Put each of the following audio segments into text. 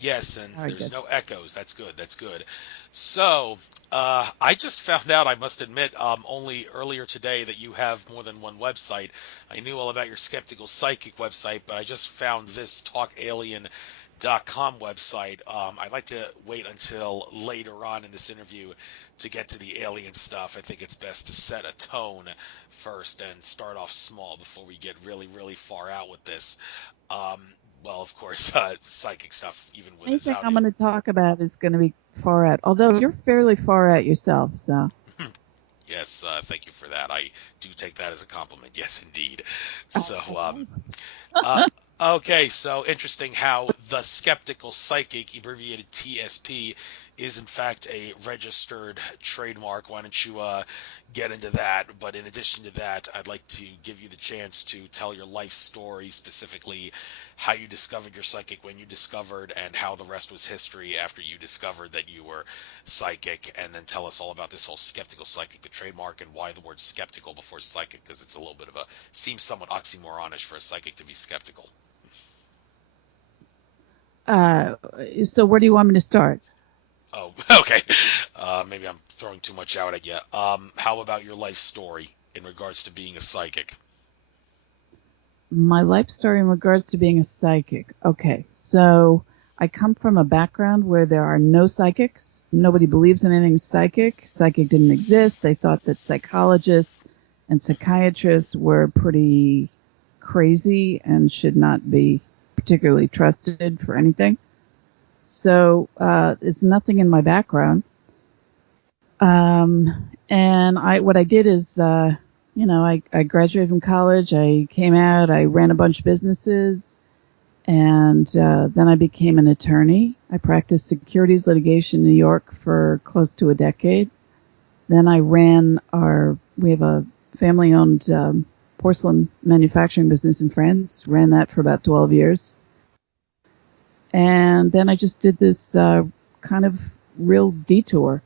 Yes, and All right, there's good. no echoes. That's good. That's good. So, I just found out, I must admit, only earlier today that you have more than one website. I knew all about your Skeptical Psychic website, but I just found this talkalien.com website. I'd like to wait until later on in this interview to get to the alien stuff. I think it's best to set a tone first and start off small before we get really, really far out with this. Um, well, of course, psychic stuff, even Anything without I'm it. going to talk about is going to be far out, although you're fairly far out yourself. So, Yes, thank you for that. I do take that as a compliment. Yes, indeed. So, okay. uh, okay, so interesting how the skeptical psychic, abbreviated TSP, is in fact a registered trademark. Why don't you get into that? But in addition to that, I'd like to give you the chance to tell your life story, specifically how you discovered your psychic, when you discovered, and how the rest was history after you discovered that you were psychic, and then tell us all about this whole skeptical psychic, the trademark, and why the word skeptical before psychic, because it's a little bit of a seems somewhat oxymoronish for a psychic to be skeptical. Uh, so where do you want me to start? Oh, okay. Maybe I'm throwing too much out at you. How about your life story in regards to being a psychic? My life story in regards to being a psychic. Okay, so I come from a background where there are no psychics. Nobody believes in anything psychic. Psychic didn't exist. They thought that psychologists and psychiatrists were pretty crazy and should not be particularly trusted for anything. So it's nothing in my background. And what I did is, I graduated from college. I came out. I ran a bunch of businesses, and then I became an attorney. I practiced securities litigation in New York for close to a decade. Then we have a family-owned porcelain manufacturing business in France. Ran that for about 12 years, and then I just did this kind of real detour,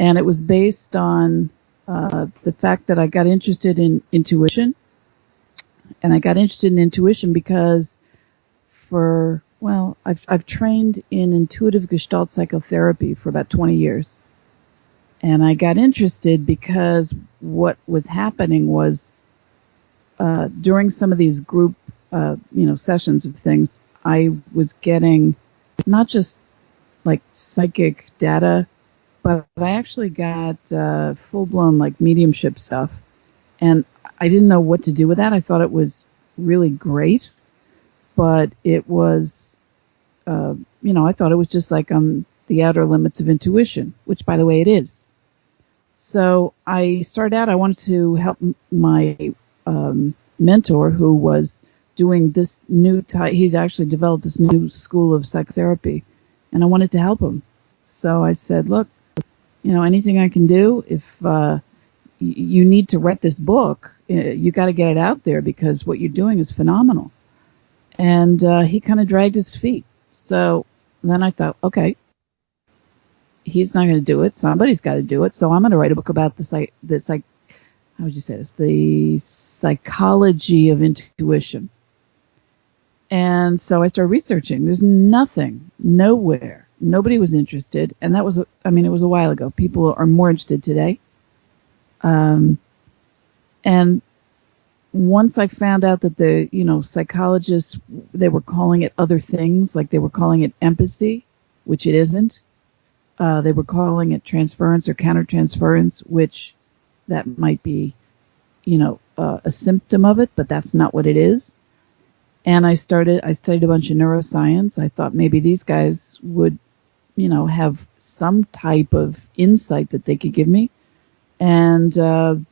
and it was based on the fact that I got interested in intuition, and I got interested in intuition because I've trained in intuitive Gestalt psychotherapy for about 20 years, and I got interested because what was happening was during some of these group sessions of things, I was getting not just like psychic data, but I actually got full blown like mediumship stuff, and I didn't know what to do with that. I thought it was really great, but it was, I thought it was just like on the outer limits of intuition, which, by the way, it is. So I started out. I wanted to help my mentor, who was doing this new type. He'd actually developed this new school of psychotherapy, and I wanted to help him. So I said, "Look, anything I can do. If you need to write this book, you got to get it out there because what you're doing is phenomenal." And he kind of dragged his feet. So then I thought, okay, he's not going to do it. Somebody's got to do it. So I'm going to write a book about how would you say this? The psychology of intuition. And so I started researching. There's nothing, nowhere. Nobody was interested. And that was, it was a while ago. People are more interested today. Um, and once I found out that psychologists, they were calling it other things, like they were calling it empathy, which it isn't. They were calling it transference or countertransference, which that might be, a symptom of it, but that's not what it is. And I studied a bunch of neuroscience. I thought maybe these guys would, have some type of insight that they could give me. And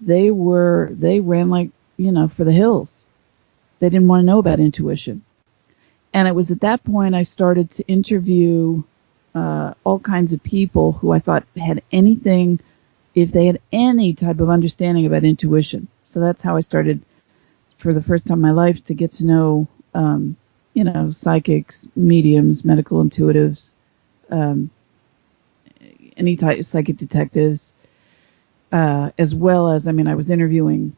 they ran like, for the hills. They didn't want to know about intuition. And it was at that point I started to interview all kinds of people who I thought had anything, if they had any type of understanding about intuition. So that's how I started, for the first time in my life, to get to know, psychics, mediums, medical intuitives, um, any type of psychic detectives, as well as, I was interviewing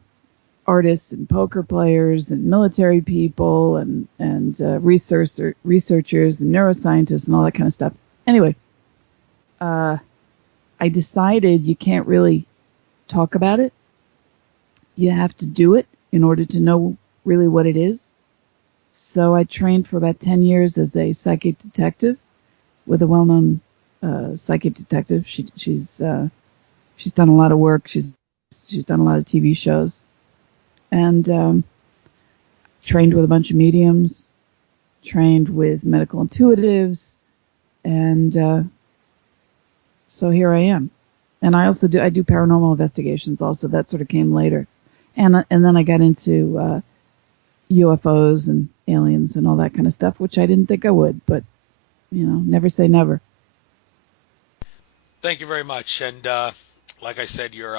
artists and poker players and military people and researchers and neuroscientists and all that kind of stuff. Anyway, I decided you can't really talk about it. You have to do it in order to know really what it is. So I trained for about 10 years as a psychic detective with a well-known psychic detective. She's done a lot of work. She's done a lot of TV shows, and trained with a bunch of mediums, trained with medical intuitives, and so here I am. And I do paranormal investigations also. That sort of came later, and then I got into UFOs and aliens and all that kind of stuff, which I didn't think I would, but never say never. Thank you very much. And like I said, you're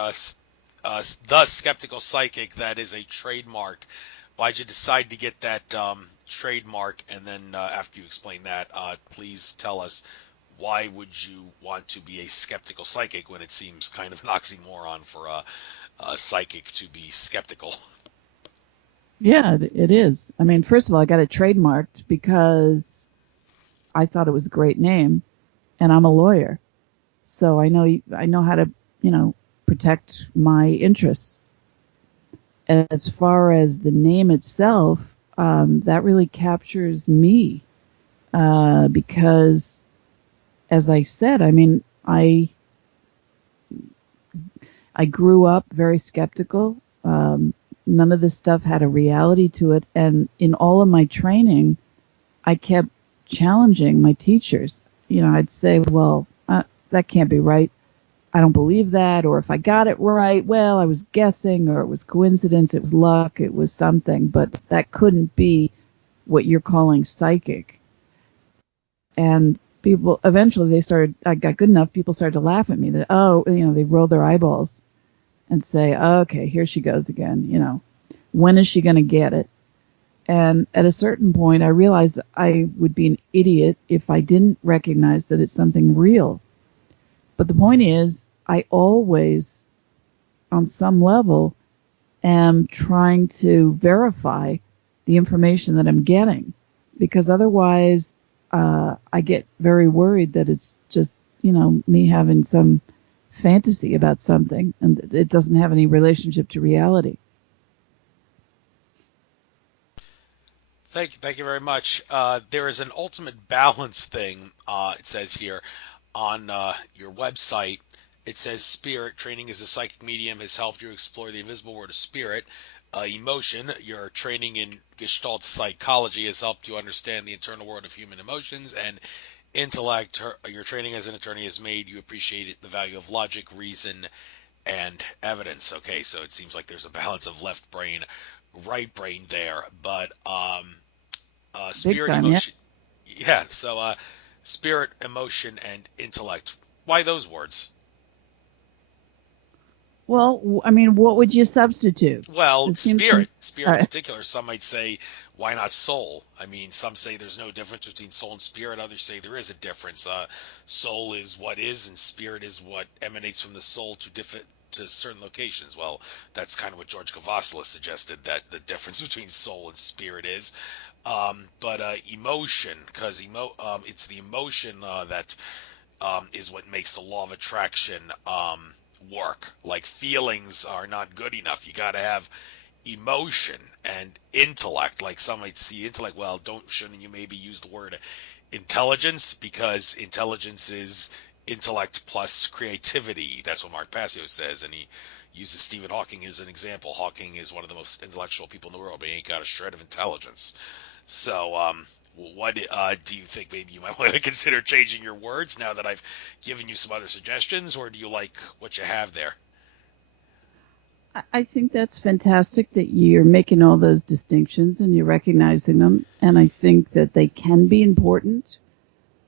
the skeptical psychic. That is a trademark. Why'd you decide to get that trademark? And then after you explain that, please tell us, why would you want to be a skeptical psychic when it seems kind of an oxymoron for a psychic to be skeptical? Yeah, it is. I mean, first of all, I got it trademarked because I thought it was a great name, and I'm a lawyer, so I know how to protect my interests. As far as the name itself, that really captures me because, as I said, I mean, I grew up very skeptical. None of this stuff had a reality to it, and in all of my training, I kept challenging my teachers. I'd say, well, that can't be right. I don't believe that. Or if I got it right, well, I was guessing, or it was coincidence, it was luck, it was something. But that couldn't be what you're calling psychic. And people, eventually I got good enough, people started to laugh at me. That, they roll their eyeballs and say, okay, here she goes again. When is she going to get it? And at a certain point, I realized I would be an idiot if I didn't recognize that it's something real. But the point is, I always, on some level, am trying to verify the information that I'm getting, because otherwise I get very worried that it's just, me having some fantasy about something and it doesn't have any relationship to reality. Thank you very much. There is an ultimate balance thing, it says here, on your website. It says spirit training as a psychic medium has helped you explore the invisible world of spirit. Emotion, your training in Gestalt psychology has helped you understand the internal world of human emotions. And intellect, your training as an attorney has made you appreciate the value of logic, reason, and evidence. Okay, so it seems like there's a balance of left brain, right brain there. But Big spirit, time, yeah. emotion, yeah. So spirit, emotion, and intellect. Why those words? Well, I mean, what would you substitute? Well, It seems to me. spirit in particular. Some might say, why not soul? I mean, some say there's no difference between soul and spirit. Others say there is a difference. Soul is what is, and spirit is what emanates from the soul to certain locations. Well, that's kind of what George Cavassalis suggested, that the difference between soul and spirit is. But emotion, because it's the emotion that is what makes the law of attraction work. Like, feelings are not good enough. You got to have emotion and intellect. Like, some might see intellect. Well, shouldn't you maybe use the word intelligence, because intelligence is intellect plus creativity. That's what Mark Passio says, and he uses Stephen Hawking as an example. Hawking is one of the most intellectual people in the world, but he ain't got a shred of intelligence. So, what do you think? Maybe you might want to consider changing your words now that I've given you some other suggestions, or do you like what you have there? I think that's fantastic that you're making all those distinctions and you're recognizing them, and I think that they can be important.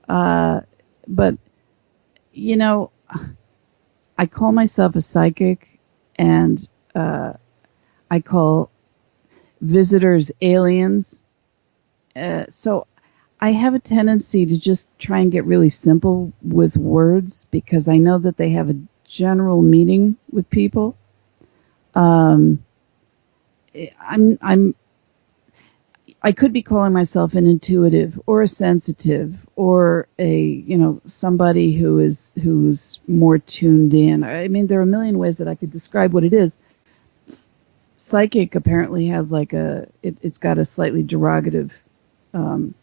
But you know, I call myself a psychic, and I call visitors aliens. So I have a tendency to just try and get really simple with words because I know that they have a general meaning with people. Um, I'm I could be calling myself an intuitive or a sensitive or a, somebody who's more tuned in. I mean, there are a million ways that I could describe what it is. Psychic apparently has it's got a slightly derogative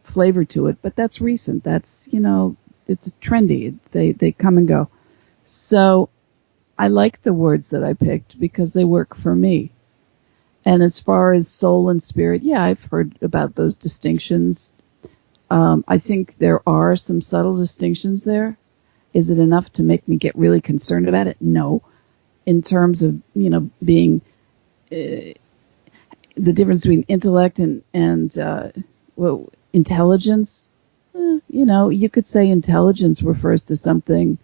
flavor to it, but that's recent. That's, it's trendy. They come and go. So I like the words that I picked because they work for me. And as far as soul and spirit, yeah, I've heard about those distinctions. I think there are some subtle distinctions there. Is it enough to make me get really concerned about it? No. In terms of, being uh, the difference between intellect and intelligence, you could say intelligence refers to something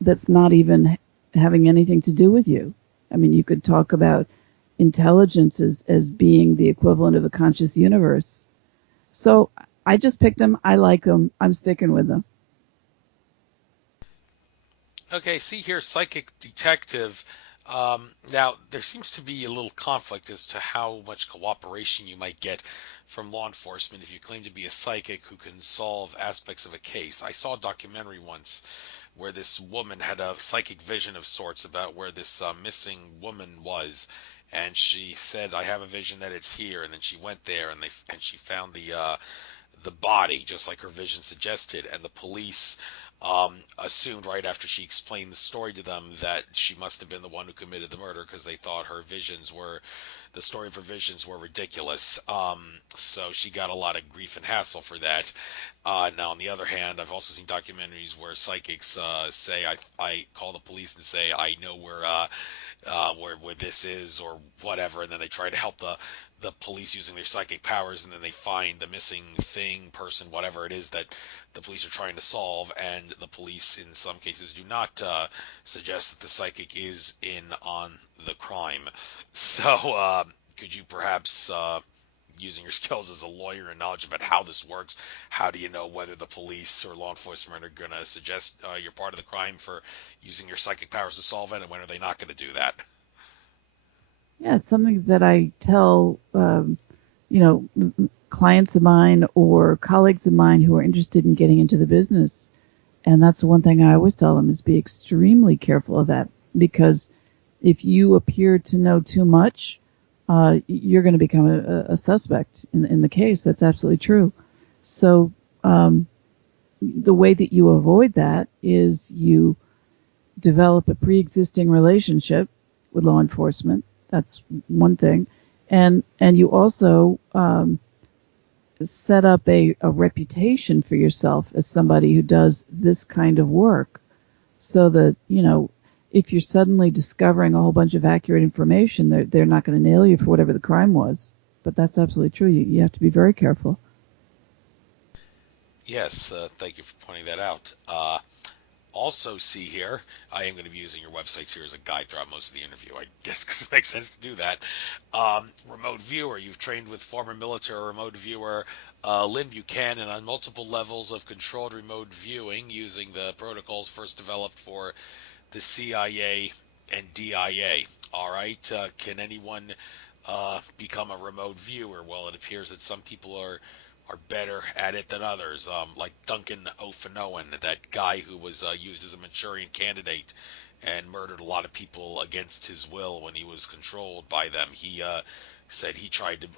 that's not even having anything to do with you. I mean, you could talk about intelligence as being the equivalent of a conscious universe. So I just picked them. I like them. I'm sticking with them. Okay, see here, psychic detective. Now, there seems to be a little conflict as to how much cooperation you might get from law enforcement if you claim to be a psychic who can solve aspects of a case. I saw a documentary once where this woman had a psychic vision of sorts about where this missing woman was, and she said, "I have a vision that it's here," and then she went there and she found the body, just like her vision suggested. And the police assumed right after she explained the story to them that she must have been the one who committed the murder because they thought the story of her visions were ridiculous. So she got a lot of grief and hassle for that. Now, on the other hand, I've also seen documentaries where psychics say, I call the police and say, I know where this is or whatever, and then they try to help the police using their psychic powers, and then they find the missing thing, person, whatever it is that the police are trying to solve, and the police in some cases do not suggest that the psychic is in on the crime. So could you perhaps using your skills as a lawyer and knowledge about how this works, how do you know whether the police or law enforcement are going to suggest you're part of the crime for using your psychic powers to solve it, and when are they not going to do that? Yeah, it's something that I tell, clients of mine or colleagues of mine who are interested in getting into the business. And that's the one thing I always tell them is be extremely careful of that because if you appear to know too much, you're going to become a suspect in the case. That's absolutely true. So the way that you avoid that is you develop a pre-existing relationship with law enforcement. That's one thing, and you also set up a reputation for yourself as somebody who does this kind of work, so that if you're suddenly discovering a whole bunch of accurate information, they're not going to nail you for whatever the crime was. But that's absolutely true. You have to be very careful. Yes, thank you for pointing that out. Also, see here, I am going to be using your websites here as a guide throughout most of the interview, I guess, because it makes sense to do that. Remote viewer, you've trained with former military remote viewer Lynn Buchanan on multiple levels of controlled remote viewing using the protocols first developed for the CIA and DIA. All right, can anyone become a remote viewer? Well, it appears that some people are better at it than others. Like Duncan O'Fanoan, that guy who was used as a Manchurian candidate and murdered a lot of people against his will when he was controlled by them. He said he tried to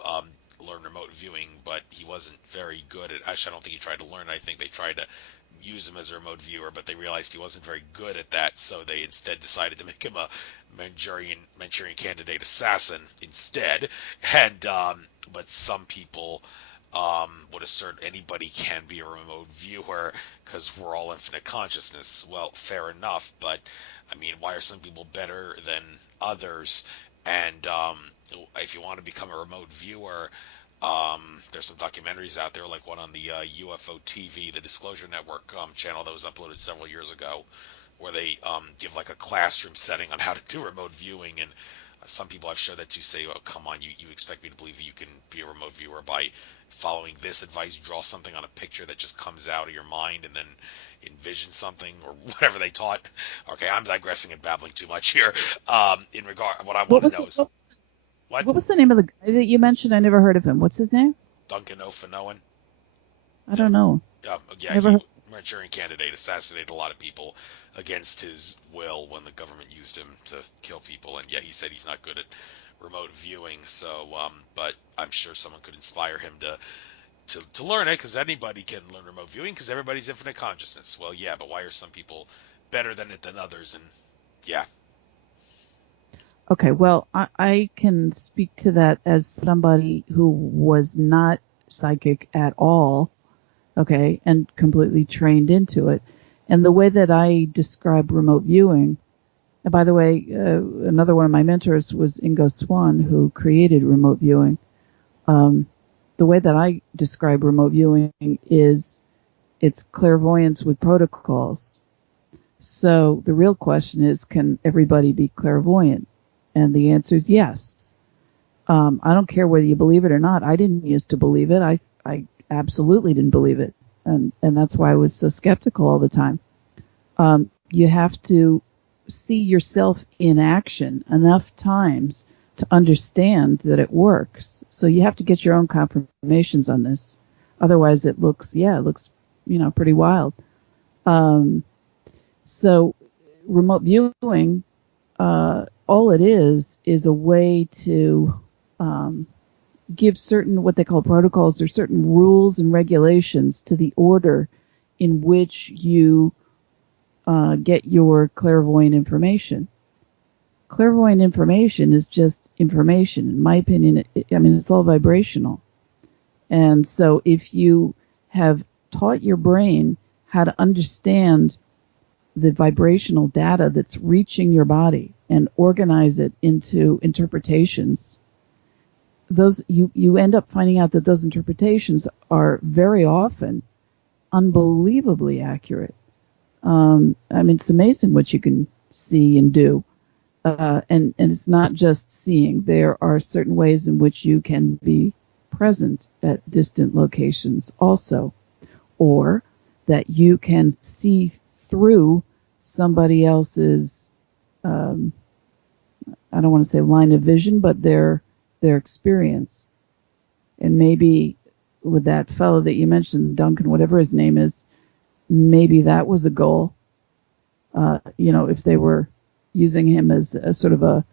learn remote viewing, but he wasn't very good at. Actually, I don't think he tried to learn. I think they tried to use him as a remote viewer, but they realized he wasn't very good at that, so they instead decided to make him a Manchurian candidate assassin instead. And but some people would assert anybody can be a remote viewer because we're all infinite consciousness. Well, fair enough, but I mean, why are some people better than others? And if you want to become a remote viewer, there's some documentaries out there, like one on the UFO TV, the Disclosure Network channel that was uploaded several years ago, where they give like a classroom setting on how to do remote viewing. And some people I've showed that to say, "Oh, come on, you expect me to believe you can be a remote viewer by following this advice? Draw something on a picture that just comes out of your mind and then envision something or whatever they taught." Okay, I'm digressing and babbling too much here. In regard, what I What want to was know it? is What? What was the name of the guy that you mentioned? I never heard of him. What's his name? Duncan O'Fanoan? I don't know. Yeah, Never he heard. Manchurian candidate assassinated a lot of people against his will when the government used him to kill people. And yeah, he said he's not good at remote viewing. So, but I'm sure someone could inspire him to learn it, because anybody can learn remote viewing because everybody's infinite consciousness. Well, yeah, but why are some people better than it than others? And yeah, Okay, well, I can speak to that as somebody who was not psychic at all, okay, and completely trained into it. And the way that I describe remote viewing, and by the way, another one of my mentors was Ingo Swann, who created remote viewing. Um, the way that I describe remote viewing is it's clairvoyance with protocols. So the real question is, can everybody be clairvoyant? And the answer is yes. I don't care whether you believe it or not. I didn't used to believe it. I absolutely didn't believe it. And that's why I was so skeptical all the time. You have to see yourself in action enough times to understand that it works. So you have to get your own confirmations on this. Otherwise, it looks, pretty wild. Um, so remote viewing, all it is a way to um, give certain what they call protocols or certain rules and regulations to the order in which you get your clairvoyant information. Clairvoyant information is just information. In my opinion, it's all vibrational. And so if you have taught your brain how to understand the vibrational data that's reaching your body and organize it into interpretations, those you end up finding out that those interpretations are very often unbelievably accurate. It's amazing what you can see and do. And it's not just seeing. There are certain ways in which you can be present at distant locations also, or that you can see through somebody else's, I don't want to say line of vision, but their experience. And maybe with that fellow that you mentioned, Duncan, whatever his name is, maybe that was a goal. If they were using him as a sort of a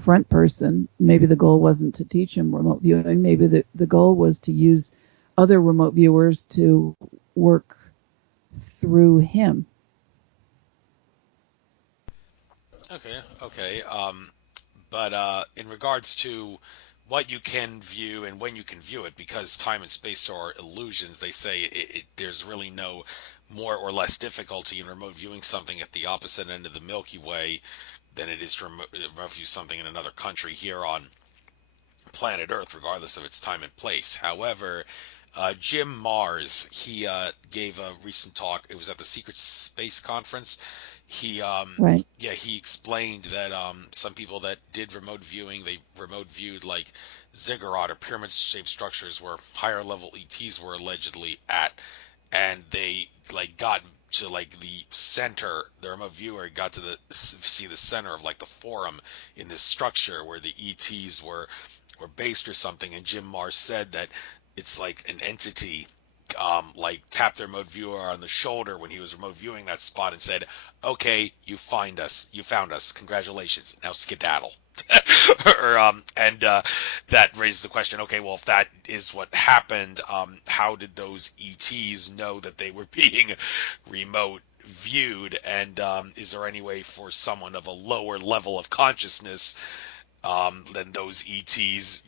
front person, maybe the goal wasn't to teach him remote viewing. Maybe the goal was to use other remote viewers to work through him. okay. But in regards to what you can view and when you can view it, because time and space are illusions, they say there's really no more or less difficulty in remote viewing something at the opposite end of the Milky Way than it is to remote view something in another country here on planet Earth, regardless of its time and place. However, Jim Mars, he gave a recent talk. It was at the Secret Space Conference. He, Right. yeah, he explained that some people that did remote viewing, they remote viewed like ziggurat or pyramid-shaped structures where higher level ETs were allegedly at, and they like got to like the center. The remote viewer got to see the center of like the forum in this structure where the ETs were based or something. And Jim Mars said that it's like an entity like tapped their remote viewer on the shoulder when he was remote viewing that spot and said, "Okay, you found us, congratulations. Now skedaddle." And that raises the question. Okay, well, if that is what happened, how did those ETs know that they were being remote viewed? And is there any way for someone of a lower level of consciousness than those ETs,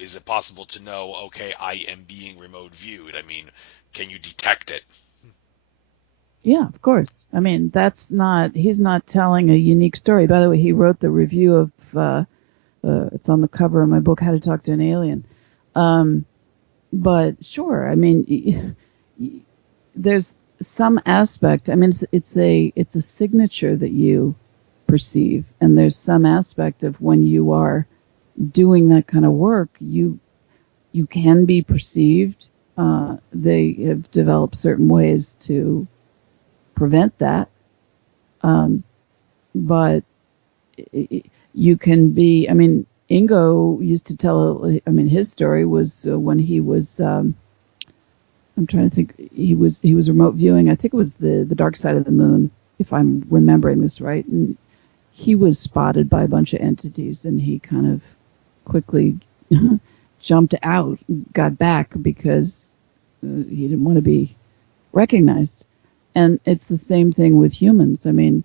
is it possible to know, okay, I am being remote viewed? I mean, can you detect it? Yeah, of course. He's not telling a unique story. By the way, he wrote the review of, it's on the cover of my book, How to Talk to an Alien. Um, but sure, there's some aspect. It's a signature that you perceive, and there's some aspect of when you are doing that kind of work, you can be perceived. They have developed certain ways to prevent that, um, but you can be. Ingo used to tell, I mean, his story was when he was, I'm trying to think, he was remote viewing. I think it was the dark side of the moon, if I'm remembering this right. And he was spotted by a bunch of entities, and he kind of quickly jumped out, got back because he didn't want to be recognized. And it's the same thing with humans. I mean,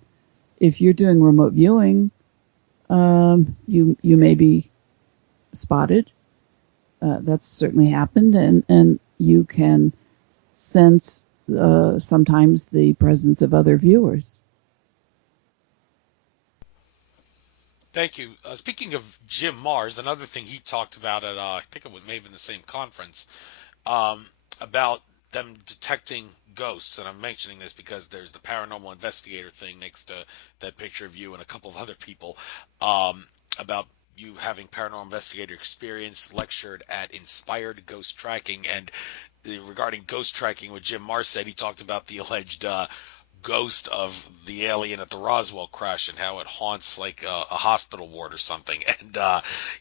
if you're doing remote viewing, you may be spotted. That's certainly happened, and you can sense sometimes the presence of other viewers. Thank you. Speaking of Jim Mars, another thing he talked about at I think it was maybe in the same conference, um, about them detecting ghosts. And I'm mentioning this because there's the paranormal investigator thing next to that picture of you and a couple of other people, about you having paranormal investigator experience lectured at Inspired Ghost Tracking. And regarding ghost tracking, what Jim Mars said, he talked about the alleged ghost of the alien at the Roswell crash and how it haunts like a hospital ward or something. And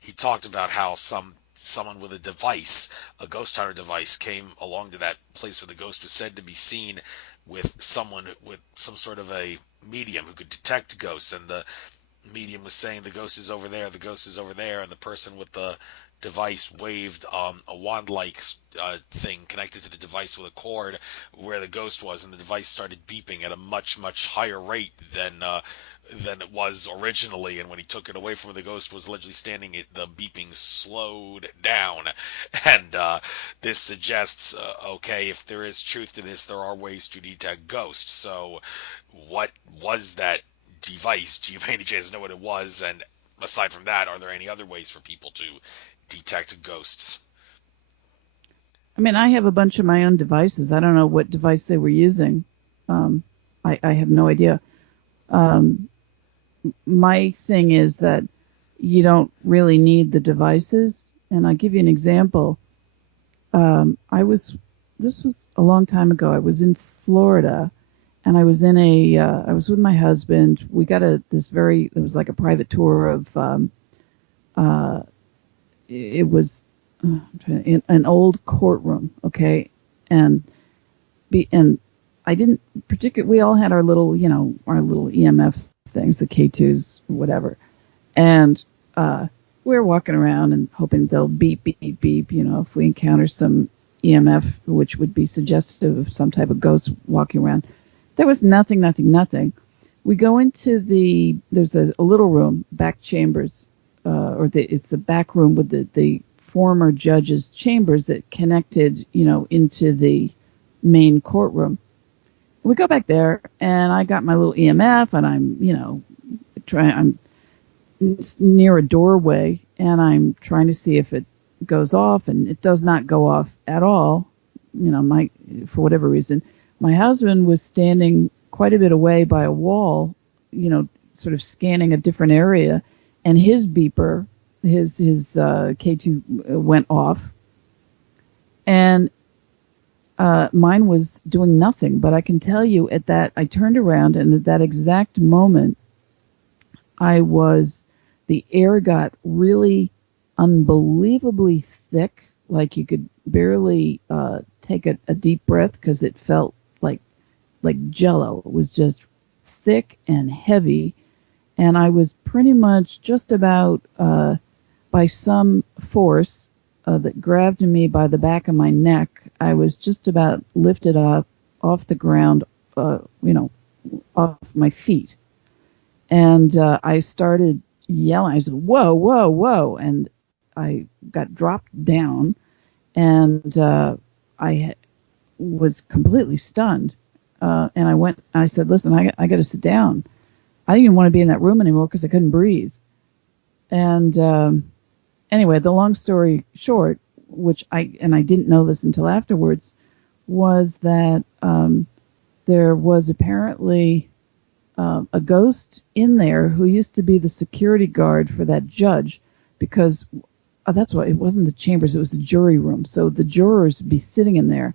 he talked about how someone with a device, a ghost hunter device, came along to that place where the ghost was said to be seen with someone with some sort of a medium who could detect ghosts, and the medium was saying the ghost is over there, the ghost is over there, and the person with the device waved a wand-like thing connected to the device with a cord where the ghost was, and the device started beeping at a much higher rate than it was originally. And when he took it away from where the ghost was allegedly standing, the beeping slowed down. And this suggests, okay, if there is truth to this, there are ways to detect ghosts. So, what was that device? Do you by any chance know what it was? And aside from that, are there any other ways for people to detect ghosts? I mean, I have a bunch of my own devices. I don't know what device they were using. Um, I have no idea. Um, my thing is that you don't really need the devices. And I'll give you an example. This was a long time ago. I was in Florida, and I was with my husband. We got it was like a private tour of, uh, it was in an old courtroom, okay? And and I didn't particularly, we all had our little, our little EMF things, the K2s, whatever. And we were walking around and hoping they'll beep, beep, beep, if we encounter some EMF, which would be suggestive of some type of ghost walking around. There was nothing, nothing, nothing. We go into there's a little room, back chambers, it's the back room with the former judge's chambers that connected, into the main courtroom. We go back there, and I got my little EMF, and I'm near a doorway, and I'm trying to see if it goes off, and it does not go off at all. For whatever reason, my husband was standing quite a bit away by a wall, sort of scanning a different area, and his beeper, his K2 went off, and mine was doing nothing. But I can tell you, I turned around, and at that exact moment, the air got really unbelievably thick, like you could barely take a deep breath because it felt like jello. It was just thick and heavy, and I was pretty much just about, by some force that grabbed me by the back of my neck, I was just about lifted up off the ground, off my feet. And I started yelling. I said, "Whoa, whoa, whoa!" And I got dropped down, and I was completely stunned. And I said, "Listen, I got to sit down." I didn't even want to be in that room anymore because I couldn't breathe. And anyway, the long story short, which I didn't know this until afterwards, was that there was apparently a ghost in there who used to be the security guard for that judge, because that's why it wasn't the chambers, it was the jury room. So the jurors would be sitting in there,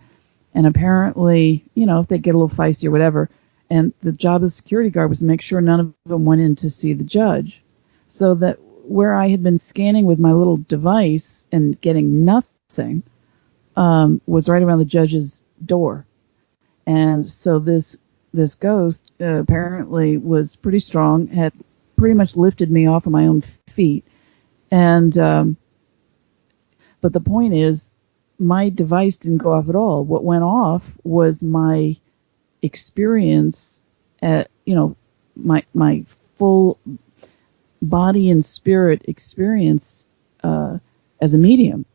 and apparently, if they get a little feisty or whatever, and the job of the security guard was to make sure none of them went in to see the judge. So that where I had been scanning with my little device and getting nothing was right around the judge's door. And so this ghost apparently was pretty strong, had pretty much lifted me off of my own feet. And but the point is, my device didn't go off at all. What went off was my experience at, my full body and spirit experience as a medium.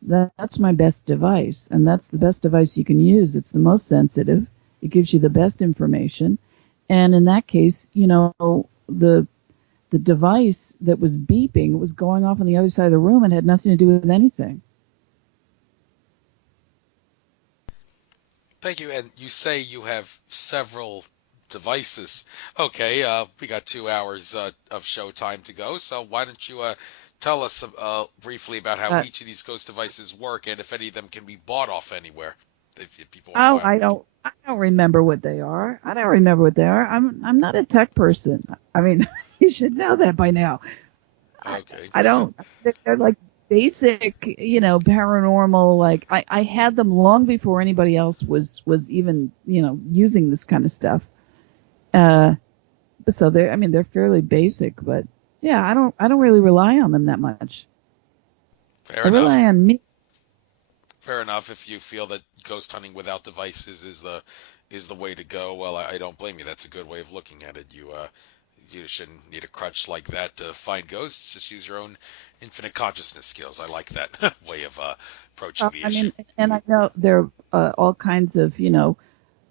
That's my best device, and that's the best device you can use. It's the most sensitive. It gives you the best information. And in that case, the device that was beeping was going off on the other side of the room and had nothing to do with anything. Thank you. And you say you have several devices. Okay, we got 2 hours of show time to go, so why don't you tell us briefly about how Uh, each of these ghost devices work and if any of them can be bought off anywhere, if people want to oh, buy them. I don't remember what they are. I don't remember what they are. I'm not a tech person. I mean, you should know that by now. Okay. I don't. They're like basic, paranormal. Like I had them long before anybody else was even, using this kind of stuff. Uh, so they're fairly basic, but yeah, I don't really rely on them that much. Fair I rely enough. on me. Fair enough. If you feel that ghost hunting without devices is the way to go, well, I don't blame you. That's a good way of looking at it. You shouldn't need a crutch like that to find ghosts. Just use your own infinite consciousness skills. I like that way of approaching the I issue. mean, and I know there are all kinds of,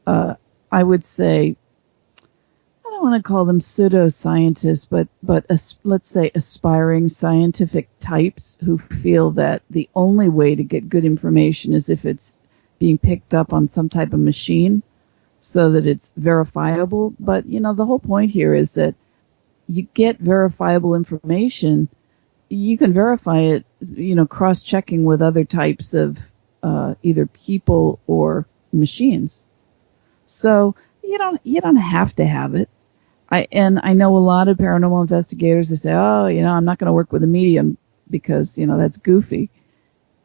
I would say, I don't want to call them pseudoscientists, but let's say aspiring scientific types who feel that the only way to get good information is if it's being picked up on some type of machine so that it's verifiable. But, the whole point here is that you get verifiable information. You can verify it, cross-checking with other types of either people or machines. So you don't have to have it. I know a lot of paranormal investigators. They say, oh, I'm not going to work with a medium because that's goofy.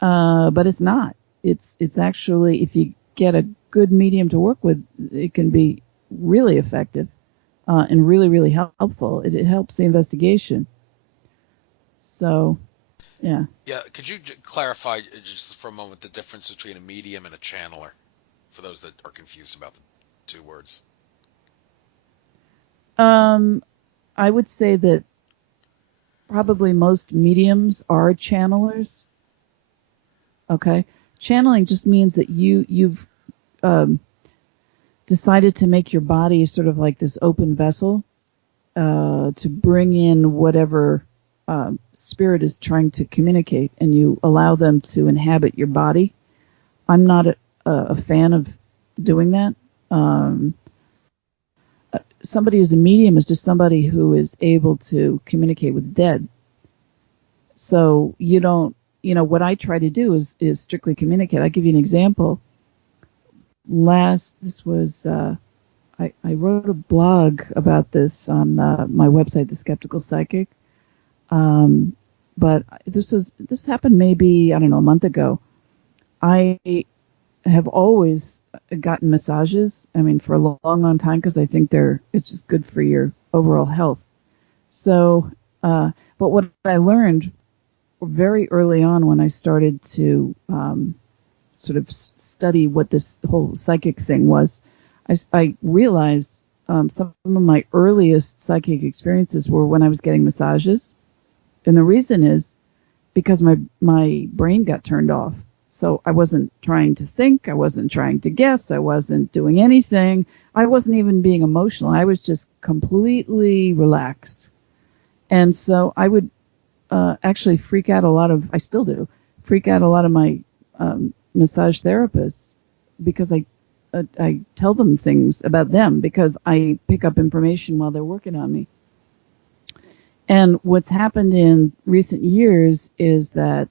But it's not. It's actually, if you get a good medium to work with, it can be really effective and really, really helpful. It helps the investigation. So, yeah. Yeah, could you clarify just for a moment the difference between a medium and a channeler for those that are confused about the two words? Um, I would say that probably most mediums are channelers. Okay. Channeling just means that you've um, decided to make your body sort of like this open vessel to bring in whatever spirit is trying to communicate, and you allow them to inhabit your body. I'm not a fan of doing that. Somebody who's a medium is just somebody who is able to communicate with the dead. So you don't, what I try to do is strictly communicate. I'll give you an example. This was, I wrote a blog about this on my website, The Skeptical Psychic. But this happened maybe, I don't know, a month ago. I have always gotten massages. I mean, for a long, long time, because I think it's just good for your overall health. So, but what I learned very early on when I started to sort of study what this whole psychic thing was, I realized some of my earliest psychic experiences were when I was getting massages. And the reason is because my brain got turned off. So I wasn't trying to think. I wasn't trying to guess. I wasn't doing anything. I wasn't even being emotional. I was just completely relaxed. And so I would actually freak out I still do, freak out a lot of my massage therapists because I tell them things about them because I pick up information while they're working on me. And what's happened in recent years is that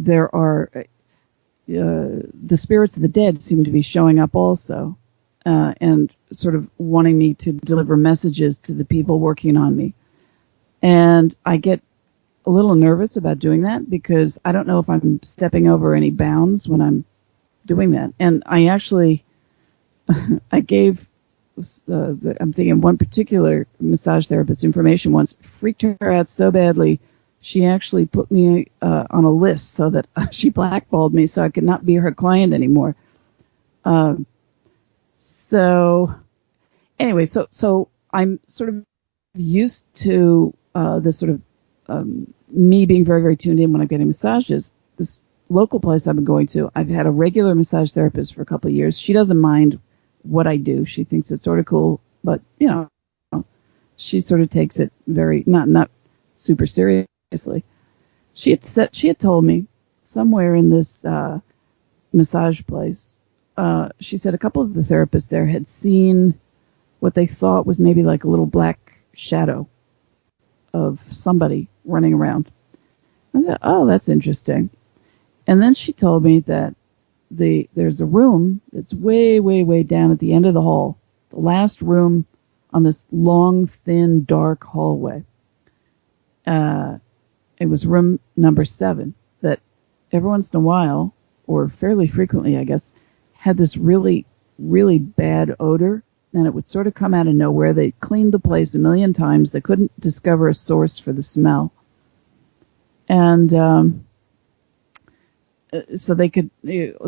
there are the spirits of the dead seem to be showing up also, and sort of wanting me to deliver messages to the people working on me. And I get a little nervous about doing that because I don't know if I'm stepping over any bounds when I'm doing that. And I actually, I gave, I'm thinking one particular massage therapist information once, freaked her out so badly, she actually put me on a list so that she blackballed me so I could not be her client anymore. Um, so anyway, so I'm sort of used to this sort of me being very, very tuned in when I'm getting massages. This local place I've been going to, I've had a regular massage therapist for a couple of years. She doesn't mind what I do. She thinks it's sort of cool, but she sort of takes it very not super seriously. She had told me somewhere in this massage place, she said a couple of the therapists there had seen what they thought was maybe like a little black shadow of somebody running around. I said, oh, that's interesting. And then she told me that there's a room that's way, way, way down at the end of the hall, the last room on this long, thin, dark hallway. It was room number 7 that every once in a while, or fairly frequently, I guess, had this really, really bad odor, and it would sort of come out of nowhere. They cleaned the place a million times. They couldn't discover a source for the smell. And so the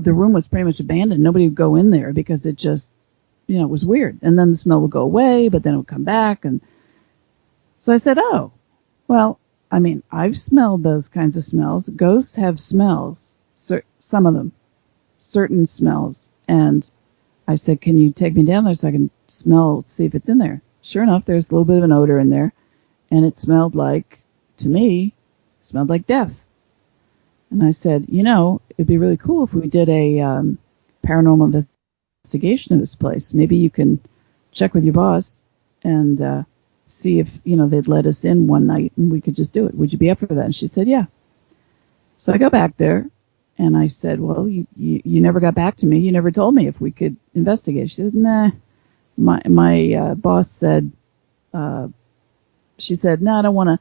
room was pretty much abandoned. Nobody would go in there because it just, it was weird. And then the smell would go away, but then it would come back. And so I said, oh, well, I mean, I've smelled those kinds of smells. Ghosts have smells, some of them, certain smells. And I said, can you take me down there so I can smell, see if it's in there? Sure enough, there's a little bit of an odor in there. And it smelled like, to me, smelled like death. And I said, it'd be really cool if we did a paranormal investigation of this place. Maybe you can check with your boss and see if, they'd let us in one night and we could just do it. Would you be up for that? And she said, yeah. So I go back there and I said, well, you never got back to me. You never told me if we could investigate. She said, nah. My boss said, she said, no, I don't want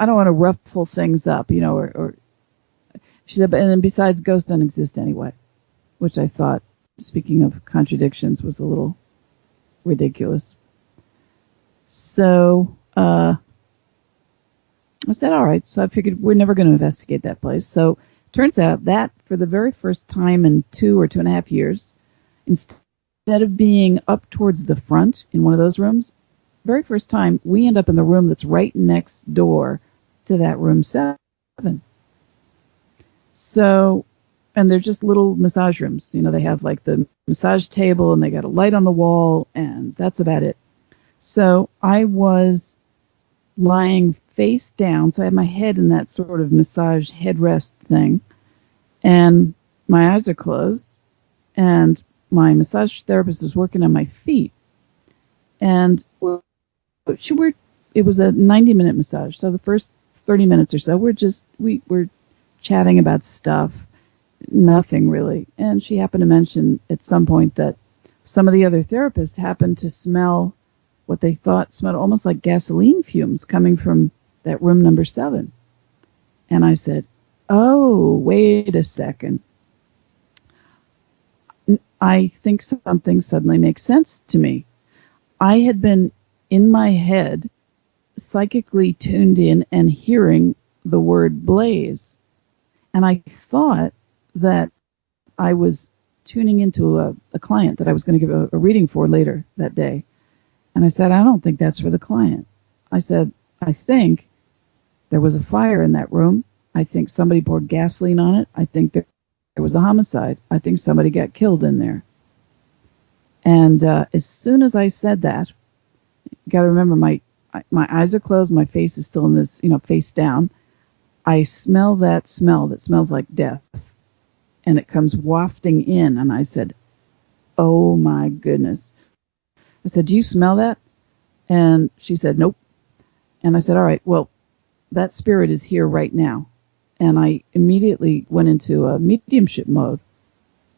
to ruffle things up, or she said, and besides, ghosts don't exist anyway, which I thought, speaking of contradictions, was a little ridiculous. So I said, all right. So I figured we're never going to investigate that place. So turns out that for the very first time in 2 or 2.5 years, instead of being up towards the front in one of those rooms, very first time we end up in the room that's right next door to that room 7. So, and they're just little massage rooms. They have like the massage table and they got a light on the wall and that's about it. So I was lying face down. So I had my head in that sort of massage headrest thing and my eyes are closed and my massage therapist is working on my feet. And it was a 90-minute massage. So the first 30 minutes or so, we're chatting about stuff, nothing really. And she happened to mention at some point that some of the other therapists happened to smell what they thought smelled almost like gasoline fumes coming from that room number 7. And I said, oh, wait a second. I think something suddenly makes sense to me. I had been in my head psychically tuned in and hearing the word blaze. And I thought that I was tuning into a client that I was going to give a reading for later that day. And I said, I don't think that's for the client. I said, I think there was a fire in that room. I think somebody poured gasoline on it. I think there was a homicide. I think somebody got killed in there. And as soon as I said that, you got to remember my eyes are closed. My face is still in this, face down. I smell that smell that smells like death. And it comes wafting in. And I said, oh my goodness. I said, do you smell that? And she said, nope. And I said, all right, well, that spirit is here right now. And I immediately went into a mediumship mode.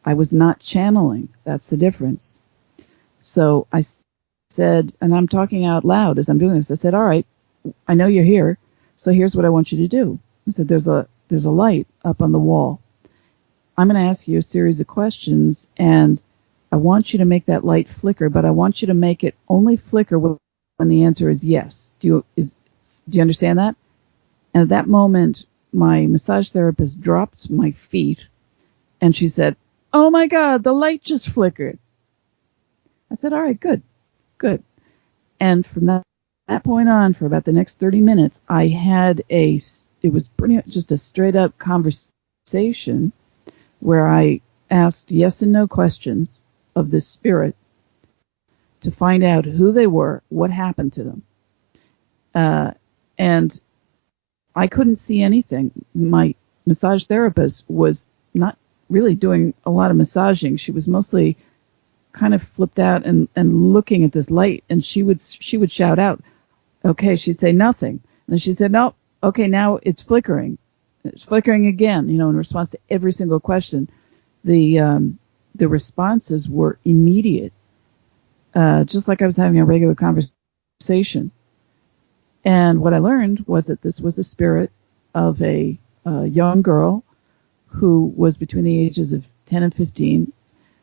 I was not channeling. That's the difference. So I said, and I'm talking out loud as I'm doing this, I said, all right, I know you're here, so here's what I want you to do. I said, there's a light up on the wall. I'm going to ask you a series of questions, and I want you to make that light flicker, but I want you to make it only flicker when the answer is yes. Do you understand that? And at that moment, my massage therapist dropped my feet, and she said, "Oh my God, the light just flickered." I said, "All right, good, good." And from that point on, for about the next 30 minutes, it was pretty much just a straight up conversation where I asked yes and no questions of this spirit to find out who they were, what happened to them. And I couldn't see anything. My massage therapist was not really doing a lot of massaging. She was mostly kind of flipped out and looking at this light, and she would shout out, okay, she'd say nothing. And then she said, no, okay, now it's flickering. It's flickering again, in response to every single question. The responses were immediate, just like I was having a regular conversation. And what I learned was that this was the spirit of a young girl who was between the ages of 10 and 15.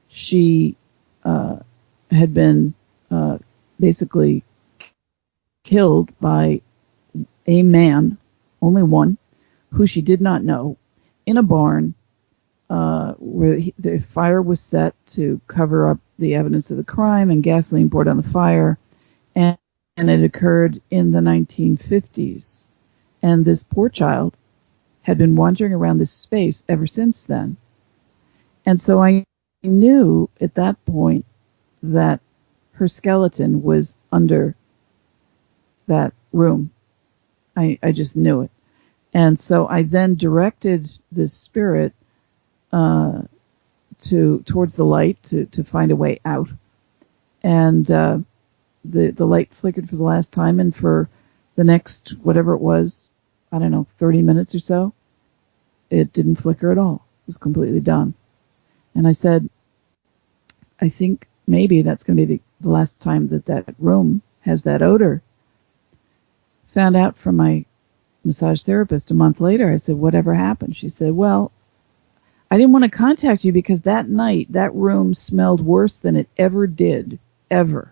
She had been basically killed by a man, only one, who she did not know, in a barn where the fire was set to cover up the evidence of the crime, and gasoline poured on the fire, and it occurred in the 1950s. And this poor child had been wandering around this space ever since then. And so I knew at that point that her skeleton was under that room. I just knew it. And so I then directed this spirit towards the light to find a way out. And the light flickered for the last time, and for the next, whatever it was, I don't know, 30 minutes or so, it didn't flicker at all. It was completely done. And I said, I think maybe that's going to be the last time that room has that odor. Found out from my massage therapist a month later. I said, whatever happened? She said, well, I didn't want to contact you because that night that room smelled worse than it ever did, ever.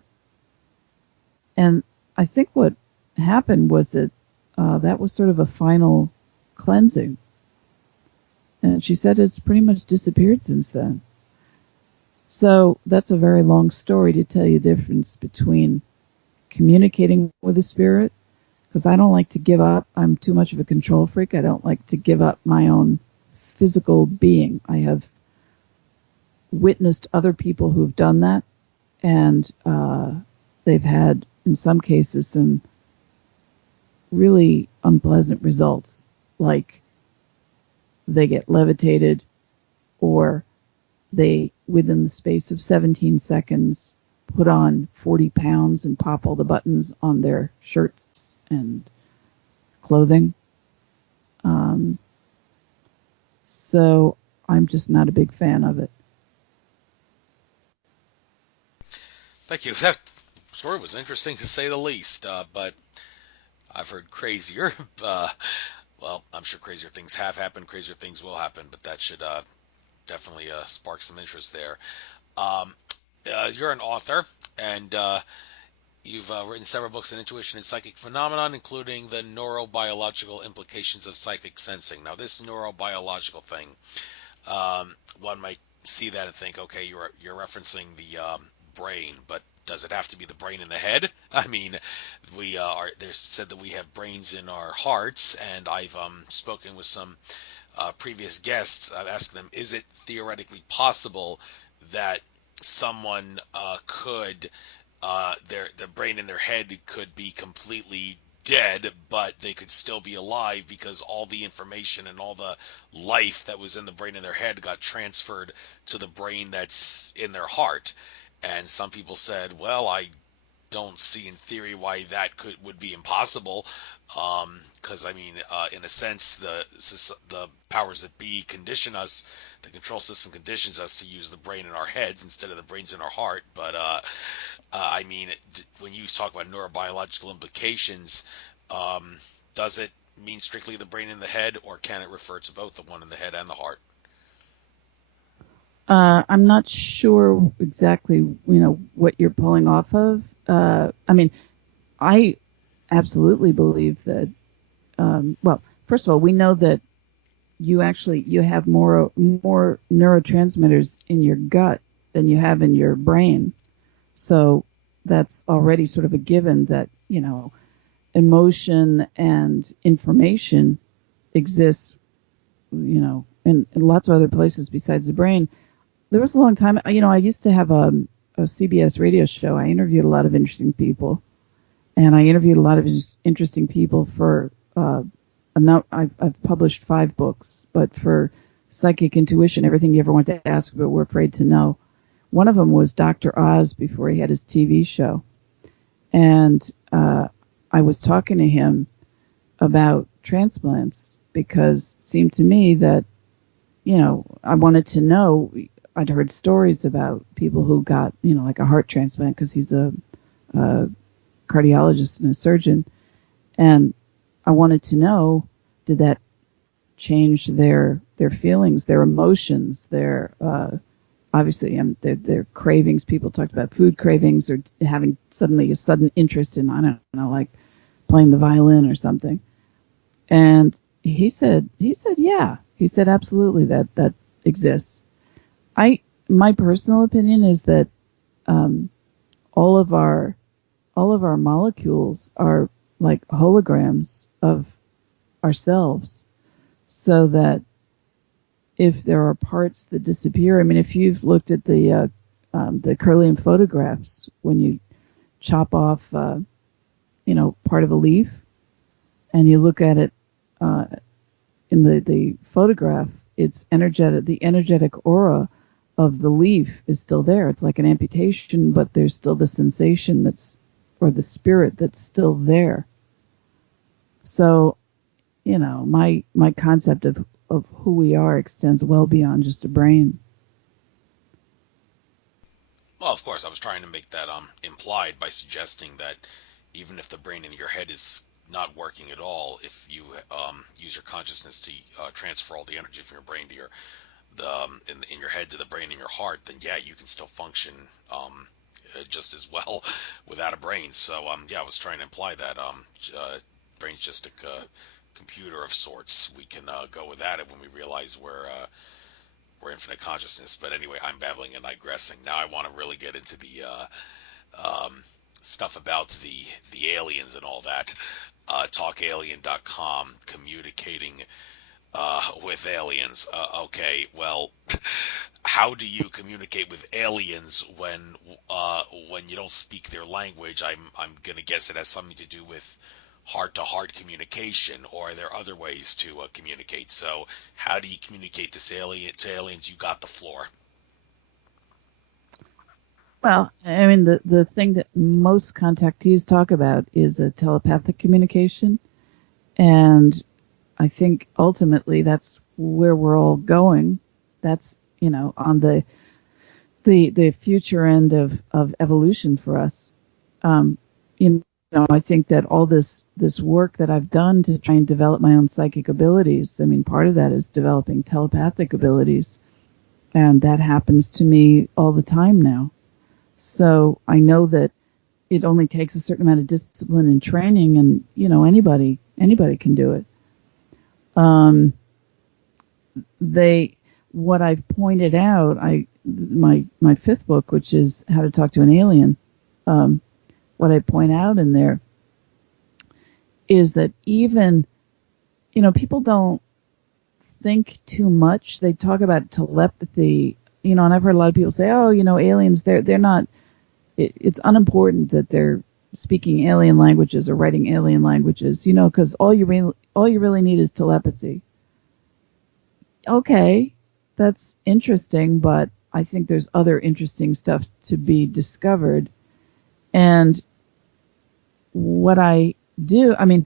And I think what happened was that that was sort of a final cleansing. And she said it's pretty much disappeared since then. So that's a very long story to tell you the difference between communicating with a spirit, because I don't like to give up. I'm too much of a control freak. I don't like to give up my own physical being. I have witnessed other people who've done that, and they've had, in some cases, some really unpleasant results, like they get levitated, or they, within the space of 17 seconds, put on 40 pounds and pop all the buttons on their shirts and clothing. So I'm just not a big fan of it. Thank you. That story was interesting to say the least, but I've heard crazier. Well, I'm sure crazier things have happened, crazier things will happen, but that should definitely spark some interest there. Um, you're an author, and you've written several books on intuition and psychic phenomenon, including the neurobiological implications of psychic sensing. Now, this neurobiological thing, one might see that and think, okay, you're referencing the brain, but does it have to be the brain in the head? I mean, we there's said that we have brains in our hearts, and I've spoken with some previous guests. I've asked them, is it theoretically possible that someone could their brain in their head could be completely dead, but they could still be alive because all the information and all the life that was in the brain in their head got transferred to the brain that's in their heart. And some people said, well, I don't see in theory why that would be impossible, because I mean, in a sense, the powers that be condition us, the control system conditions us to use the brain in our heads instead of the brains in our heart. But I mean, when you talk about neurobiological implications, Um, does it mean strictly the brain and the head, or can it refer to both the one in the head and the heart? I'm not sure exactly, what you're pulling off of. I mean, I absolutely believe that. Well, first of all, we know that you have more neurotransmitters in your gut than you have in your brain. So that's already sort of a given that emotion and information exists, in lots of other places besides the brain. There was a long time, I used to have a CBS radio show. I interviewed a lot of interesting people, and I interviewed a lot of interesting people for I've published 5 books, but for psychic intuition, everything you ever want to ask but were afraid to know. One of them was Dr. Oz before he had his TV show, and I was talking to him about transplants because it seemed to me that I wanted to know. I'd heard stories about people who got like a heart transplant because he's a cardiologist and a surgeon, and I wanted to know, did that change their feelings, their emotions, their obviously their cravings. People talked about food cravings or having suddenly a sudden interest in, I don't know, like playing the violin or something. And he said yeah. He said absolutely that exists. I My personal opinion is that um, all of our molecules are like holograms of ourselves, so that if there are parts that disappear, I mean, if you've looked at the Kirlian photographs, when you chop off, part of a leaf, and you look at it uh, in the photograph, it's energetic. The energetic aura of the leaf is still there. It's like an amputation, but there's still the sensation or the spirit that's still there. So, my concept of who we are extends well beyond just a brain. Well, of course, I was trying to make that implied by suggesting that even if the brain in your head is not working at all, if you use your consciousness to transfer all the energy from your brain to in your head to the brain in your heart, then yeah, you can still function just as well without a brain. So yeah, I was trying to imply that brain's just a computer of sorts. We can go without it when we realize we're infinite consciousness. But anyway, I'm babbling and digressing. Now I want to really get into the stuff about the aliens and all that. Talkalien.com, communicating with aliens. Okay, well, how do you communicate with aliens when you don't speak their language? I'm gonna guess it has something to do with heart-to-heart communication, or are there other ways to communicate? So, how do you communicate this alien to aliens? You got the floor. Well, I mean, the thing that most contactees talk about is a telepathic communication. And I think ultimately that's where we're all going. That's, on the future end of evolution for us. Um, I think that all this work that I've done to try and develop my own psychic abilities, I mean, part of that is developing telepathic abilities, and that happens to me all the time now. So I know that it only takes a certain amount of discipline and training, and anybody can do it. Um, they What I've pointed out, my 5th book, which is How to Talk to an Alien. What I point out in there is that even people don't think too much. They talk about telepathy, and I've heard a lot of people say, "Oh, aliens, they're not. It's unimportant that they're speaking alien languages or writing alien languages, because all you really need is telepathy." Okay, that's interesting, but I think there's other interesting stuff to be discovered. And what I do, I mean,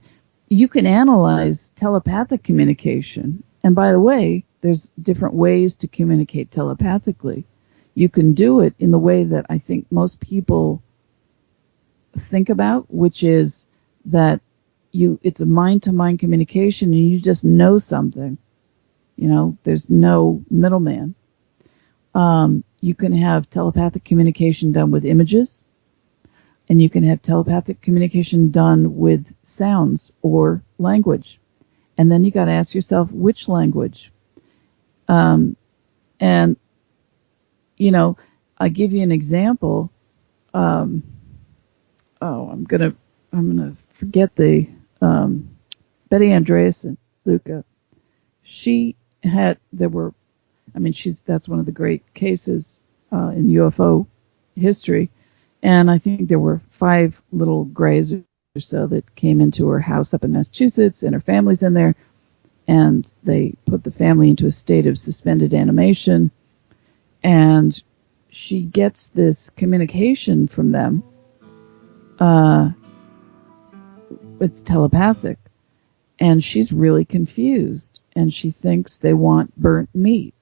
you can analyze telepathic communication. And by the way, there's different ways to communicate telepathically. You can do it in the way that I think most people think about, which is that it's a mind-to-mind communication, and you just know something. There's no middleman. You can have telepathic communication done with images, and you can have telepathic communication done with sounds or language. And then you got to ask yourself, which language? And I give you an example. I'm gonna forget the Betty Andreasen, Luca. She had there were, that's one of the great cases in UFO history, and I think there were 5 little grays or so that came into her house up in Massachusetts, and her family's in there, and they put the family into a state of suspended animation, and she gets this communication from them. It's telepathic, and she's really confused, and she thinks they want burnt meat,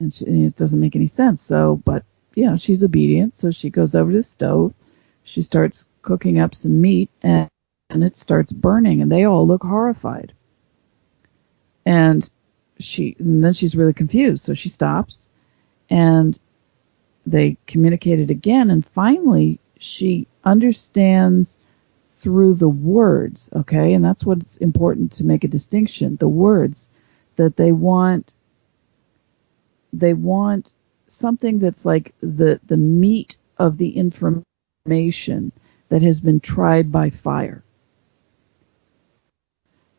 and it doesn't make any sense. So, but she's obedient, so she goes over to the stove, she starts cooking up some meat, and it starts burning, and they all look horrified. And then she's really confused, so she stops, and they communicate it again, and finally she understands through the words, okay? And that's what's important to make a distinction. The words that they want something that's like the meat of the information that has been tried by fire.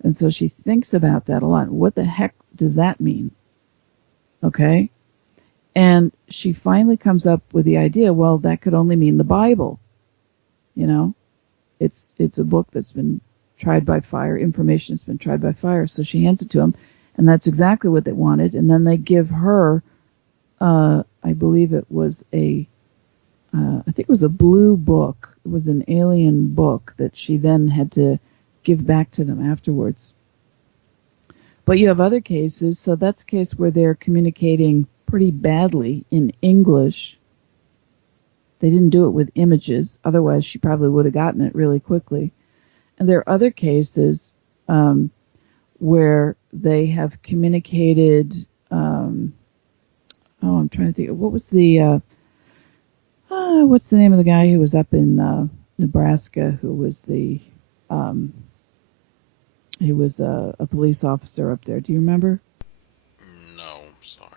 And so she thinks about that a lot. What the heck does that mean? Okay? And she finally comes up with the idea, well, that could only mean the Bible. It's a book that's been tried by fire. Information has been tried by fire. So she hands it to him, and that's exactly what they wanted. And then they give her, I believe it was I think it was a blue book. It was an alien book that she then had to give back to them afterwards. But you have other cases. So that's a case where they're communicating pretty badly in English. They didn't do it with images. Otherwise, she probably would have gotten it really quickly. And there are other cases where they have communicated. I'm trying to think. What's the name of the guy who was up in Nebraska? Who was he was a police officer up there. Do you remember? No, sorry.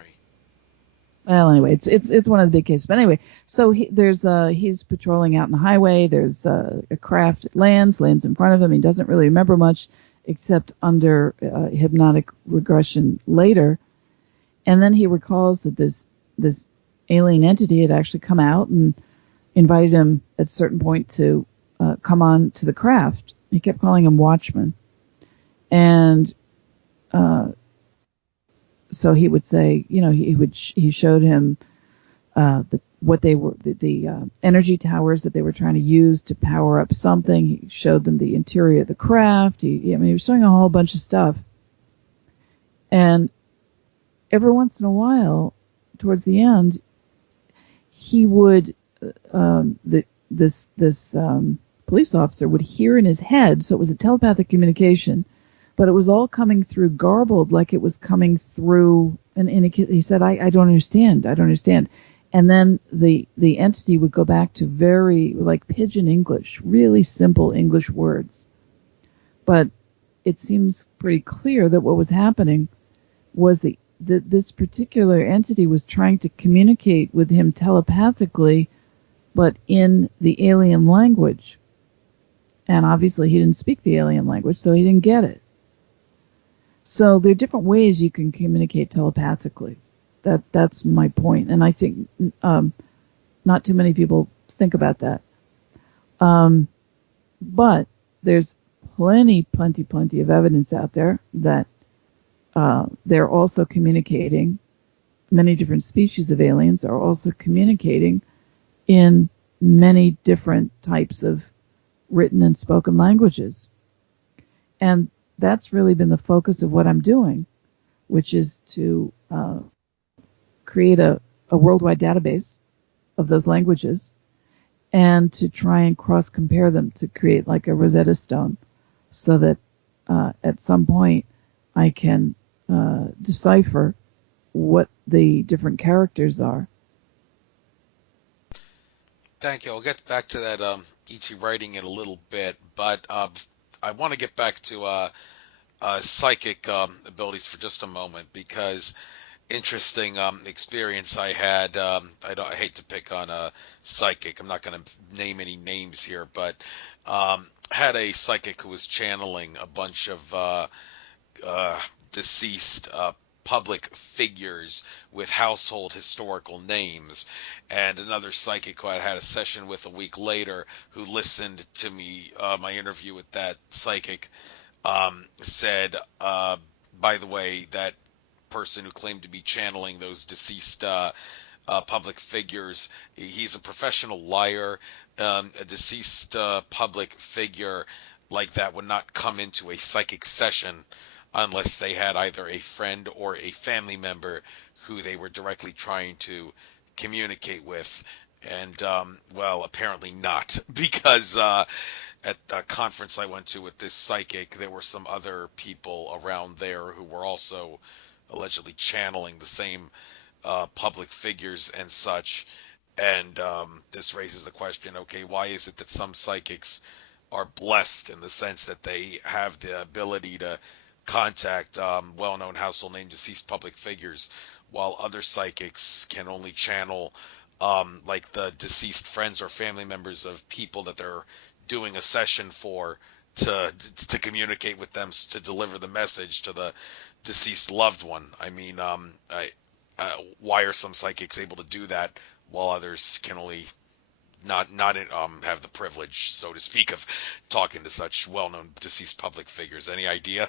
Well, anyway, it's one of the big cases. But anyway, so he's patrolling out in the highway. There's a craft that lands in front of him. He doesn't really remember much except under hypnotic regression later. And then he recalls that this alien entity had actually come out and invited him at a certain point to come on to the craft. He kept calling him Watchman. And so he would say, he showed him the energy towers that they were trying to use to power up something. He showed them the interior of the craft. He was showing a whole bunch of stuff. And every once in a while, towards the end, he would this police officer would hear in his head. So it was a telepathic communication. But it was all coming through garbled, like it was coming through, and he said, I don't understand. And then the entity would go back to very, like, pidgin English, really simple English words. But it seems pretty clear that what was happening was that this particular entity was trying to communicate with him telepathically, but in the alien language. And obviously he didn't speak the alien language, so he didn't get it. So there are different ways you can communicate telepathically. That's my point, and I think not too many people think about that. But there's plenty of evidence out there that they're also communicating. Many different species of aliens are also communicating in many different types of written and spoken languages, and that's really been the focus of what I'm doing, which is to create a worldwide database of those languages and to try and cross-compare them to create like a Rosetta Stone so that at some point I can decipher what the different characters are. Thank you. I'll get back to that ET writing in a little bit, but I want to get back to psychic abilities for just a moment because interesting experience I had. I hate to pick on a psychic. I'm not going to name any names here, but had a psychic who was channeling a bunch of uh, deceased public figures with household historical names, and another psychic who I had a session with a week later who listened to me my interview with that psychic said, by the way, that person who claimed to be channeling those deceased public figures. He's a professional liar. A deceased public figure like that would not come into a psychic session unless they had either a friend or a family member who they were directly trying to communicate with. And, well, apparently not, because at a conference I went to with this psychic, there were some other people around there who were also allegedly channeling the same public figures and such. And this raises the question, okay, why is it that some psychics are blessed in the sense that they have the ability to contact well-known household name deceased public figures, while other psychics can only channel like the deceased friends or family members of people that they're doing a session for to communicate with them to deliver the message to the deceased loved one. I mean, why are some psychics able to do that while others can only not have the privilege, so to speak, of talking to such well-known deceased public figures? Any idea?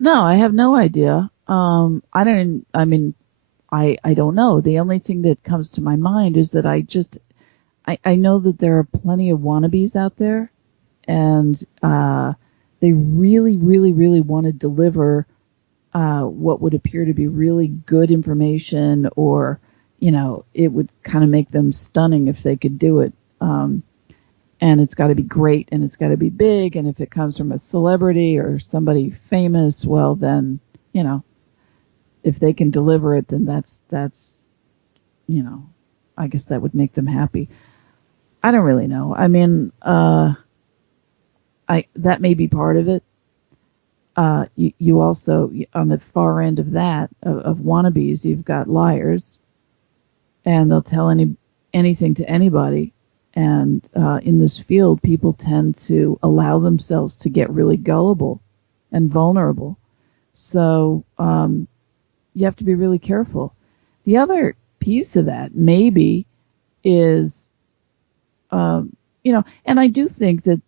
No, I have no idea. I don't. I mean, I don't know. The only thing that comes to my mind is that I know that there are plenty of wannabes out there, and they really, really, really want to deliver what would appear to be really good information, or it would kind of make them stunning if they could do it. And it's got to be great, and it's got to be big, and if it comes from a celebrity or somebody famous, well then, you know, if they can deliver it, then that's you know, I guess that would make them happy. I don't really know. I mean, I that may be part of it. You also, on the far end of that, of wannabes, you've got liars, and they'll tell anything to anybody. And in this field, people tend to allow themselves to get really gullible and vulnerable. So you have to be really careful. The other piece of that maybe is, and I do think that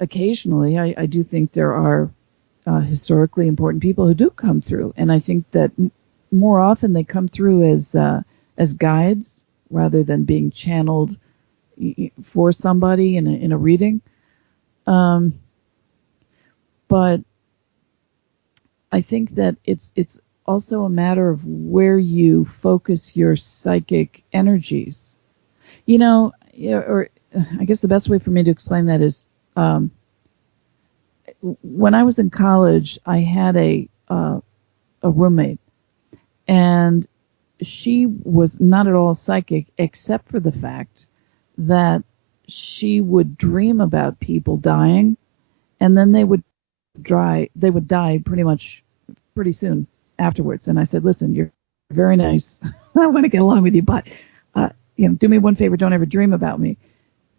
occasionally, I do think there are historically important people who do come through, and I think that more often they come through as guides rather than being channeled for somebody in a reading. Um, but I think that it's also a matter of where you focus your psychic energies. Or I guess the best way for me to explain that is, when I was in college, I had a roommate, and she was not at all psychic, except for the fact that she would dream about people dying, and then they would die pretty soon afterwards. And I said, listen, you're very nice. I want to get along with you, but do me one favor, don't ever dream about me.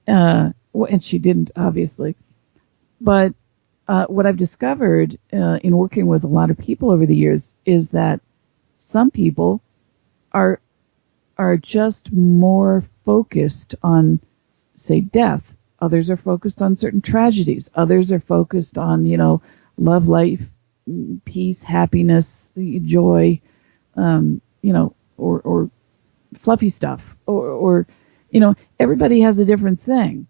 And she didn't, obviously. But what I've discovered in working with a lot of people over the years is that some people are just more focused on, say, death. Others are focused on certain tragedies. Others are focused on, love, life, peace, happiness, joy, or fluffy stuff. Or everybody has a different thing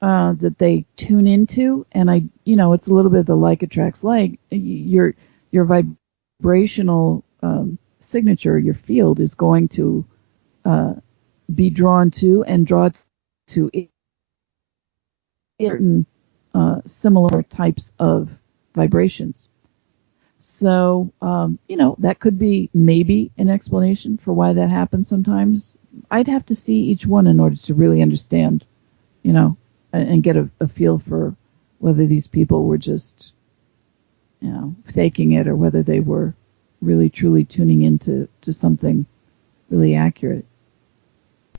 that they tune into. And it's a little bit of the like attracts like. Your vibrational signature, your field is going to be drawn to and draw to certain similar types of vibrations. So, that could be maybe an explanation for why that happens sometimes. I'd have to see each one in order to really understand, and get a feel for whether these people were just, faking it, or whether they were really truly tuning into something really accurate.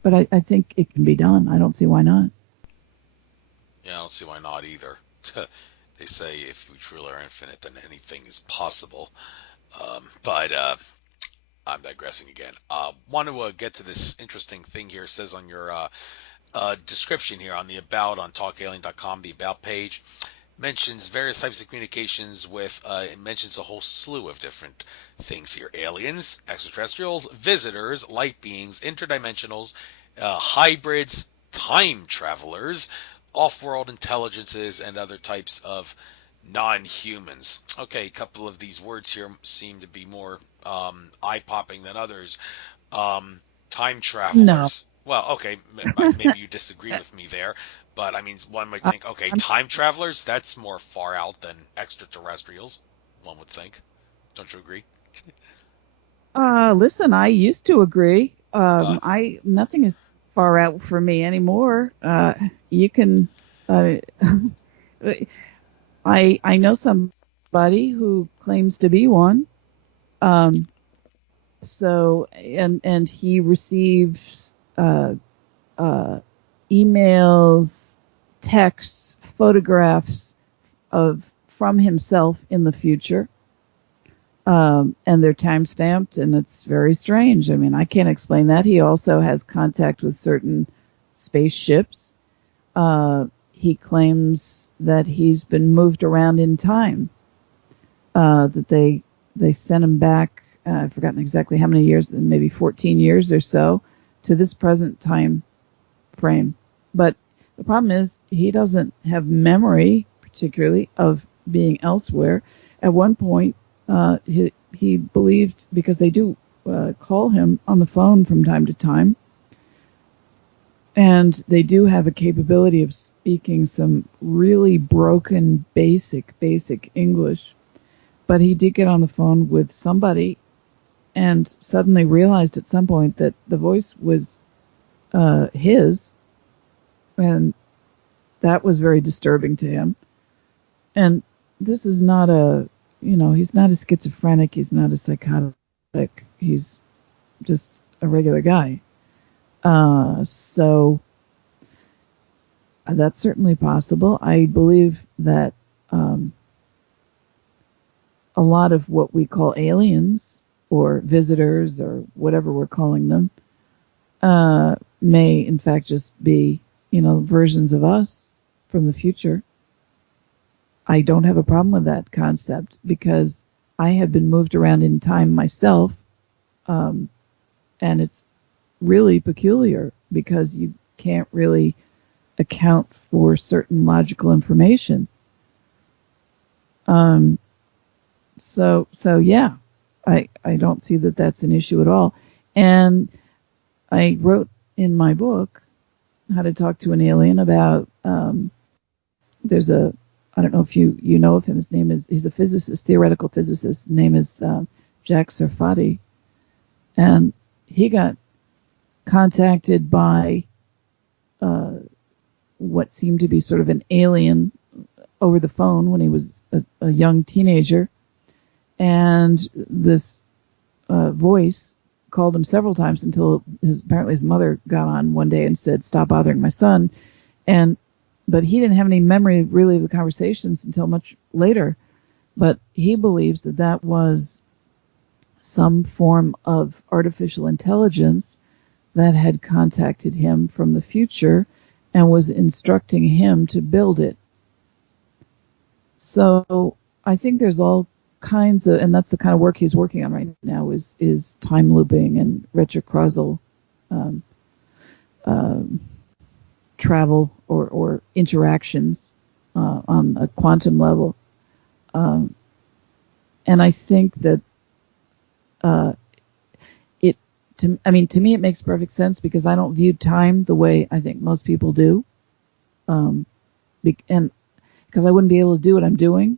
But I think it can be done. I don't see why not. Yeah, I don't see why not either. They say if we truly are infinite, then anything is possible. But I'm digressing again. Want to get to this interesting thing here. It says on your description here on the About on talkalien.com, the About page, mentions various types of communications with, it mentions a whole slew of different things here: aliens, extraterrestrials, visitors, light beings, interdimensionals, hybrids, time travelers, off-world intelligences, and other types of non-humans. Okay, a couple of these words here seem to be more eye-popping than others. Time No. travelers. Well, okay, maybe you disagree with me there, but I mean, one might I, think, okay, I'm, time travelers, that's more far out than extraterrestrials, one would think. Don't you agree? listen, I used to agree. Uh, I Nothing is far out for me anymore. You can. Uh, I know somebody who claims to be one. Um, and he receives uh, emails, texts, photographs of from himself in the future, and they're time stamped, and it's very strange. I mean, I can't explain that. He also has contact with certain spaceships. He claims that he's been moved around in time, that they sent him back. I've forgotten exactly how many years, maybe 14 years or so, to this present time frame. But the problem is he doesn't have memory, particularly, of being elsewhere. At one point, he believed, because they do call him on the phone from time to time, and they do have a capability of speaking some really broken, basic English. But he did get on the phone with somebody and suddenly realized at some point that the voice was his, and that was very disturbing to him. And this is not he's not a schizophrenic, he's not a psychotic, he's just a regular guy. So that's certainly possible. I believe that a lot of what we call aliens or visitors or whatever we're calling them may in fact just be, versions of us from the future. I don't have a problem with that concept because I have been moved around in time myself, and it's really peculiar because you can't really account for certain logical information. So yeah, I don't see that that's an issue at all. And I wrote in my book how to talk to an alien about, there's I don't know if you know of him. He's a physicist, theoretical physicist. His name is Jack Sarfati. And he got contacted by what seemed to be sort of an alien over the phone when he was a young teenager. And this voice called him several times until apparently his mother got on one day and said, "Stop bothering my son." But he didn't have any memory really of the conversations until much later. But he believes that that was some form of artificial intelligence that had contacted him from the future and was instructing him to build it. So I think there's all kinds of, and that's the kind of work he's working on right now, is time looping and retrocausal um, um, travel or interactions on a quantum level. And I think that to me, it makes perfect sense because I don't view time the way I think most people do. And because I wouldn't be able to do what I'm doing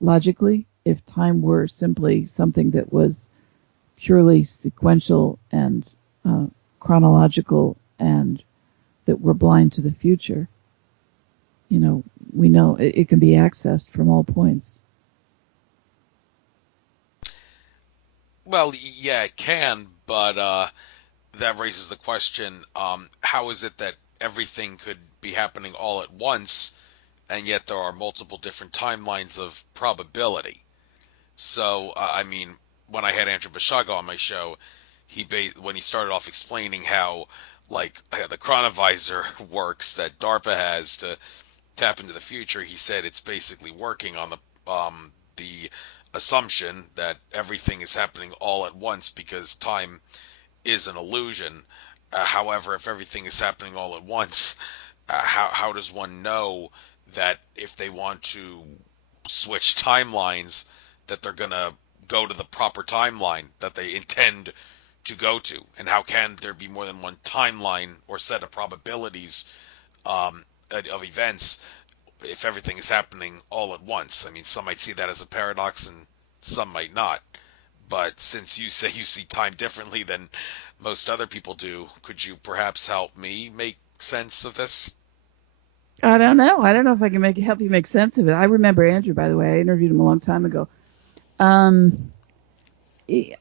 logically if time were simply something that was purely sequential and chronological, and that we're blind to the future. We know it can be accessed from all points. Well, yeah, it can, but that raises the question, how is it that everything could be happening all at once, and yet there are multiple different timelines of probability? So, I mean, when I had Andrew Bashaga on my show, when he started off explaining how, like, the chronovisor works that DARPA has to tap into the future, he said it's basically working on the assumption that everything is happening all at once because time is an illusion. However, if everything is happening all at once, how does one know that if they want to switch timelines, that they're gonna go to the proper timeline that they intend to go to? And how can there be more than one timeline or set of probabilities of events if everything is happening all at once? I mean, some might see that as a paradox and some might not. But since you say you see time differently than most other people do, could you perhaps help me make sense of this? I don't know. I don't know if I can help you make sense of it. I remember Andrew, by the way. I interviewed him a long time ago. Um,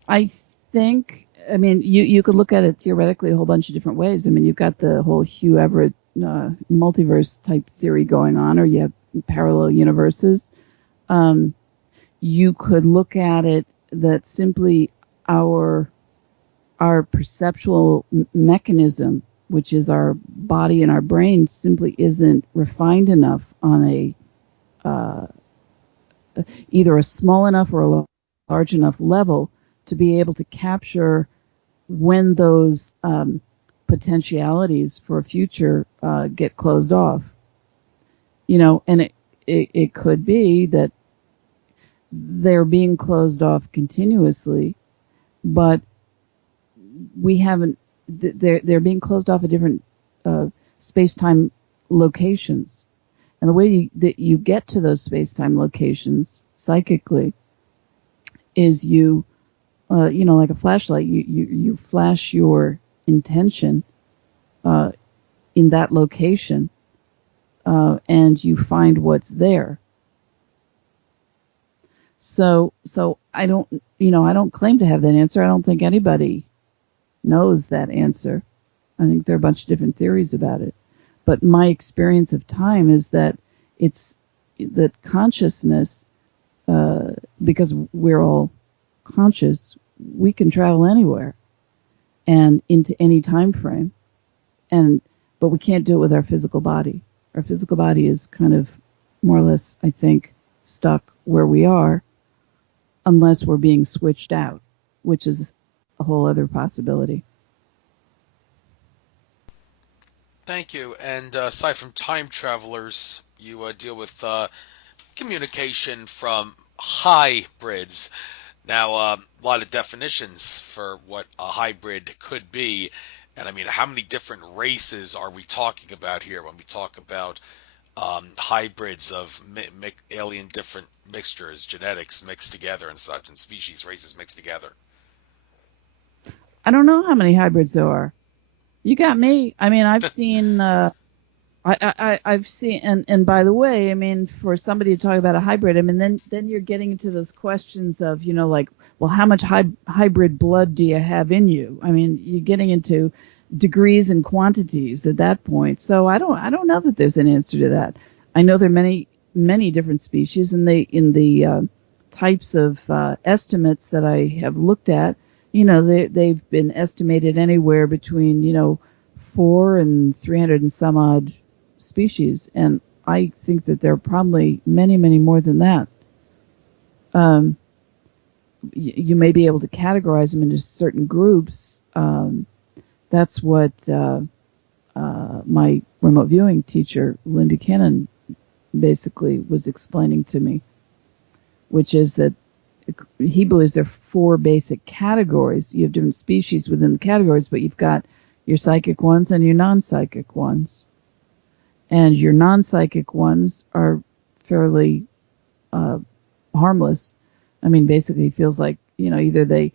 I think, I mean, you could look at it theoretically a whole bunch of different ways. I mean, you've got the whole Hugh Everett multiverse type theory going on, or you have parallel universes. Um, you could look at it that simply our perceptual mechanism, which is our body and our brain, simply isn't refined enough on uh, either a small enough or a large enough level to be able to capture when those potentialities for a future get closed off. And it could be that they're being closed off continuously, but we haven't. They're being closed off at different space-time locations, and the way that you get to those space-time locations psychically is like a flashlight. You flash your intention uh, in that location, and you find what's there. So I don't claim to have that answer. I don't think anybody knows that answer. I think there are a bunch of different theories about it. But my experience of time is that it's that consciousness, because we're all conscious, we can travel anywhere and into any time frame. But we can't do it with our physical body. Our physical body is kind of more or less, I think, stuck where we are unless we're being switched out, which is a whole other possibility. Thank you. And aside from time travelers, you deal with communication from hybrids. Now, a lot of definitions for what a hybrid could be. And I mean, how many different races are we talking about here when we talk about hybrids of alien different mixtures, genetics mixed together and such, and species, races mixed together? I don't know how many hybrids there are. You got me. I mean, I've seen. I've seen, and by the way, I mean, for somebody to talk about a hybrid, I mean, then you're getting into those questions of, like, well, how much hybrid blood do you have in you? I mean, you're getting into degrees and quantities at that point. So I don't know that there's an answer to that. I know there are many different species, and in the types of estimates that I have looked at, they've been estimated anywhere between 4 and 300 and some odd species, and I think that there are probably many, many more than that. Um, you may be able to categorize them into certain groups. That's what my remote viewing teacher, Lynn Buchanan, basically was explaining to me, which is that he believes there are 4 basic categories. You have different species within the categories, but you've got your psychic ones and your non-psychic ones. And your non-psychic ones are fairly uh, harmless. I mean, basically, it feels like either the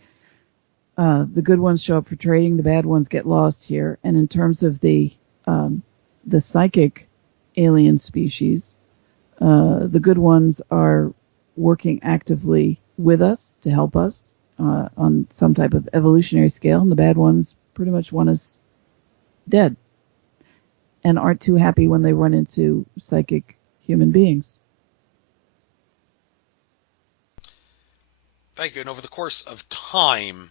good ones show up for trading, the bad ones get lost here. And in terms of the psychic alien species, the good ones are working actively with us to help us on some type of evolutionary scale, and the bad ones pretty much want us dead and aren't too happy when they run into psychic human beings. Thank you. And over the course of time,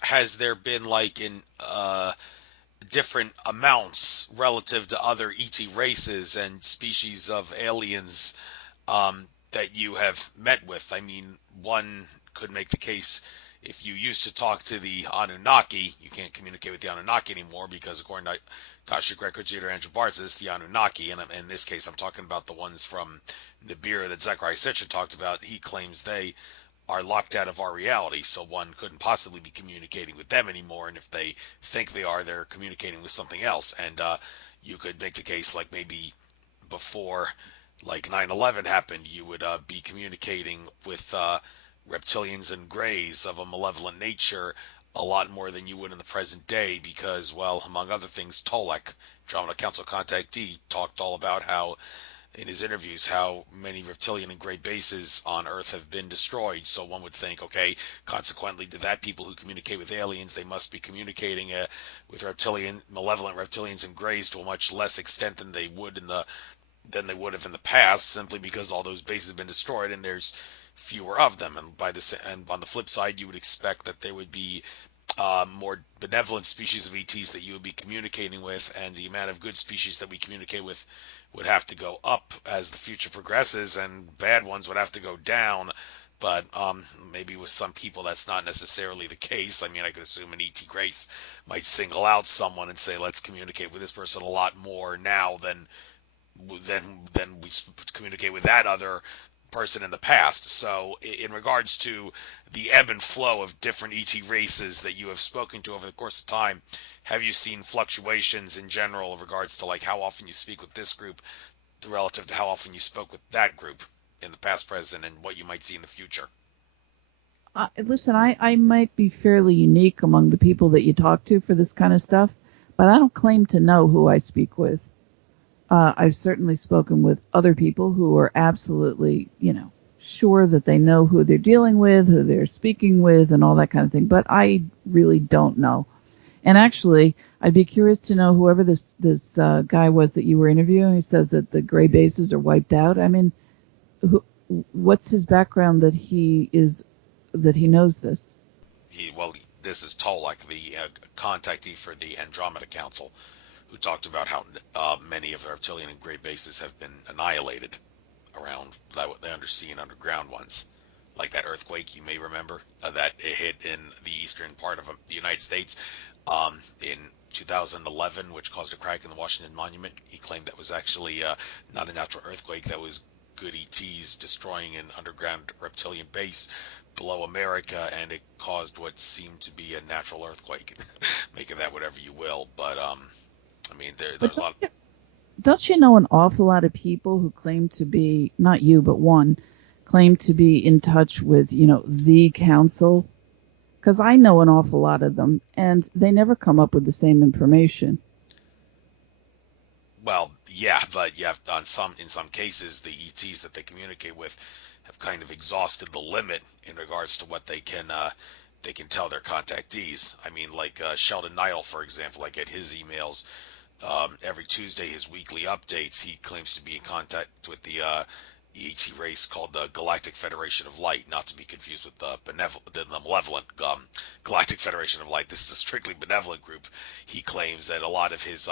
has there been like in different amounts relative to other ET races and species of aliens that you have met with? I mean, one could make the case if you used to talk to the Anunnaki, you can't communicate with the Anunnaki anymore because, according to Akashic Records reader Andrew Bartz, it's the Anunnaki. And in this case, I'm talking about the ones from Nibiru that Zechariah Sitchin talked about. He claims they are locked out of our reality, so one couldn't possibly be communicating with them anymore. And if they think they are, they're communicating with something else. And you could make the case like maybe before like 9/11 happened, you would be communicating with reptilians and greys of a malevolent nature a lot more than you would in the present day because, well, among other things, Tolek, Drama Council contactee, talked all about how in his interviews how many reptilian and gray bases on Earth have been destroyed. So one would think, okay, consequently, to that people who communicate with aliens, they must be communicating with malevolent reptilians and grays to a much less extent than they would have in the past, simply because all those bases have been destroyed and there's fewer of them. And on the flip side, you would expect that there would be more benevolent species of ETs that you would be communicating with, and the amount of good species that we communicate with would have to go up as the future progresses, and bad ones would have to go down. But maybe with some people that's not necessarily the case. I mean, I could assume an ET race might single out someone and say, let's communicate with this person a lot more now than we communicate with that other person in the past. So in regards to the ebb and flow of different ET races that you have spoken to over the course of time, have you seen fluctuations in general in regards to like how often you speak with this group relative to how often you spoke with that group in the past, present, and what you might see in the future? Listen, I might be fairly unique among the people that you talk to for this kind of stuff, but I don't claim to know who I speak with. I've certainly spoken with other people who are absolutely, sure that they know who they're dealing with, who they're speaking with, and all that kind of thing. But I really don't know. And actually, I'd be curious to know whoever this guy was that you were interviewing. He says that the gray bases are wiped out. I mean, who, what's his background that he knows this? This is Tolek, the contactee for the Andromeda Council, who talked about how many of the reptilian and gray bases have been annihilated around what they undersea and underground ones. Like that earthquake, you may remember, that it hit in the eastern part of the United States in 2011, which caused a crack in the Washington Monument. He claimed that was actually not a natural earthquake, that was good ETs destroying an underground reptilian base below America, and it caused what seemed to be a natural earthquake. Make of that whatever you will, but I mean, But there's a lot. don't you know an awful lot of people who claim to be, not you, but one, claim to be in touch with, the council? Because I know an awful lot of them, and they never come up with the same information. Well, yeah, but yeah, in some cases, the ETs that they communicate with have kind of exhausted the limit in regards to what they can tell their contactees. I mean, like Sheldon Neidl, for example, I get his emails every Tuesday, his weekly updates. He claims to be in contact with the ET race called the Galactic Federation of Light, not to be confused with the malevolent Galactic Federation of Light. This is a strictly benevolent group. He claims that a lot of his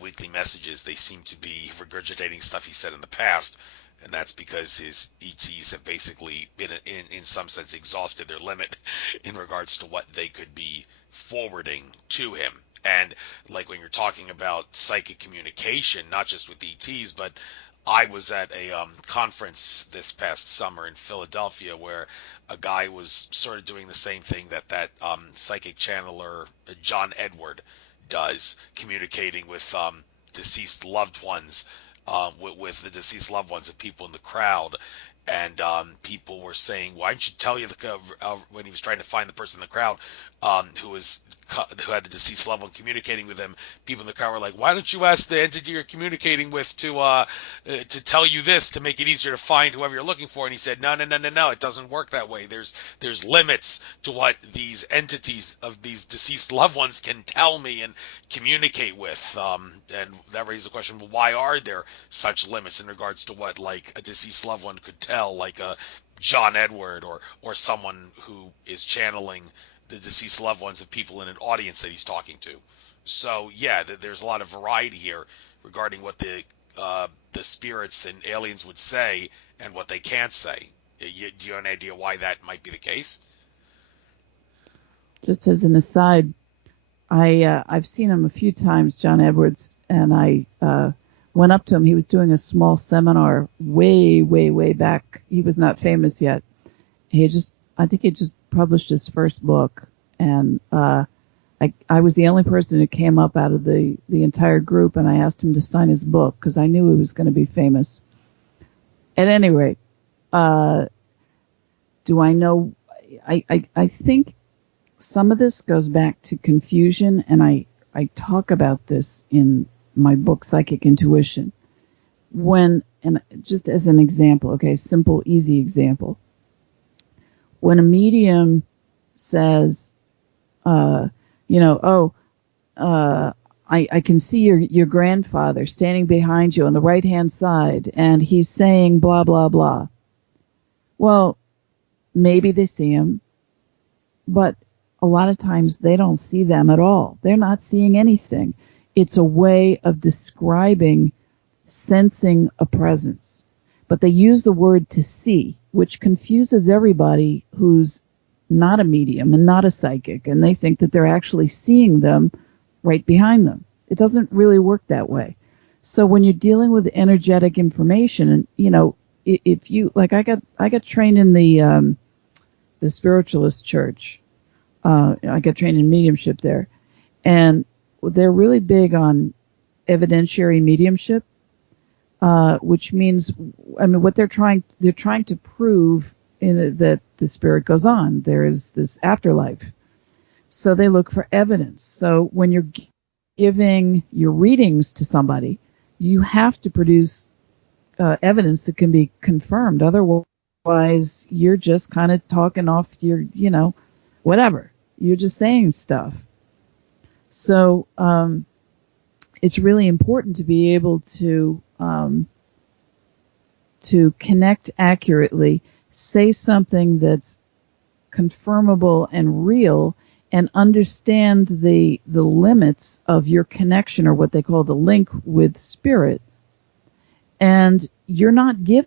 weekly messages, they seem to be regurgitating stuff he said in the past, and that's because his ETs have basically, in some sense, exhausted their limit in regards to what they could be forwarding to him. And like when you're talking about psychic communication, not just with ETs, but I was at a conference this past summer in Philadelphia where a guy was sort of doing the same thing that psychic channeler John Edward does, communicating with deceased loved ones with the deceased loved ones of people in the crowd. And people were saying, "Why didn't you tell you when he was trying to find the person in the crowd who had the deceased loved one communicating with him?" People in the crowd were like, "Why don't you ask the entity you're communicating with to tell you this to make it easier to find whoever you're looking for?" And he said, "No, no, no, no, no. It doesn't work that way. There's limits to what these entities of these deceased loved ones can tell me and communicate with." And that raises the question: well, why are there such limits in regards to what like a deceased loved one could tell, like a John Edward or someone who is channeling the deceased loved ones of people in an audience that he's talking to? So yeah, there's a lot of variety here regarding what the spirits and aliens would say and what they can't say. Do you have an idea why that might be the case? Just as an aside, I've seen him a few times, John Edwards, and I went up to him. He was doing a small seminar way, way, way back. He was not famous yet. I think he just published his first book, and I was the only person who came up out of the entire group, and I asked him to sign his book because I knew he was going to be famous. At any rate, uh, do I know? I think some of this goes back to confusion, and I talk about this in my book, Psychic Intuition. And just as an example, okay, simple, easy example. When a medium says, uh, oh, I can see your grandfather standing behind you on the right hand side, and he's saying blah, blah, blah. Well, maybe they see him, but a lot of times they don't see them at all. They're not seeing anything. It's a way of describing sensing a presence. But they use the word to see, which confuses everybody who's not a medium and not a psychic, and they think that they're actually seeing them right behind them. It doesn't really work that way. So when you're dealing with energetic information, and if you like, I got trained in the spiritualist church. I got trained in mediumship there, and they're really big on evidentiary mediumship, which means, I mean, what they're trying to prove that the spirit goes on. There is this afterlife, so they look for evidence. So when you're giving your readings to somebody, you have to produce evidence that can be confirmed. Otherwise, you're just kind of talking off your, whatever. You're just saying stuff. So it's really important to be able to connect accurately, say something that's confirmable and real, and understand the limits of your connection, or what they call the link with spirit. And you're not given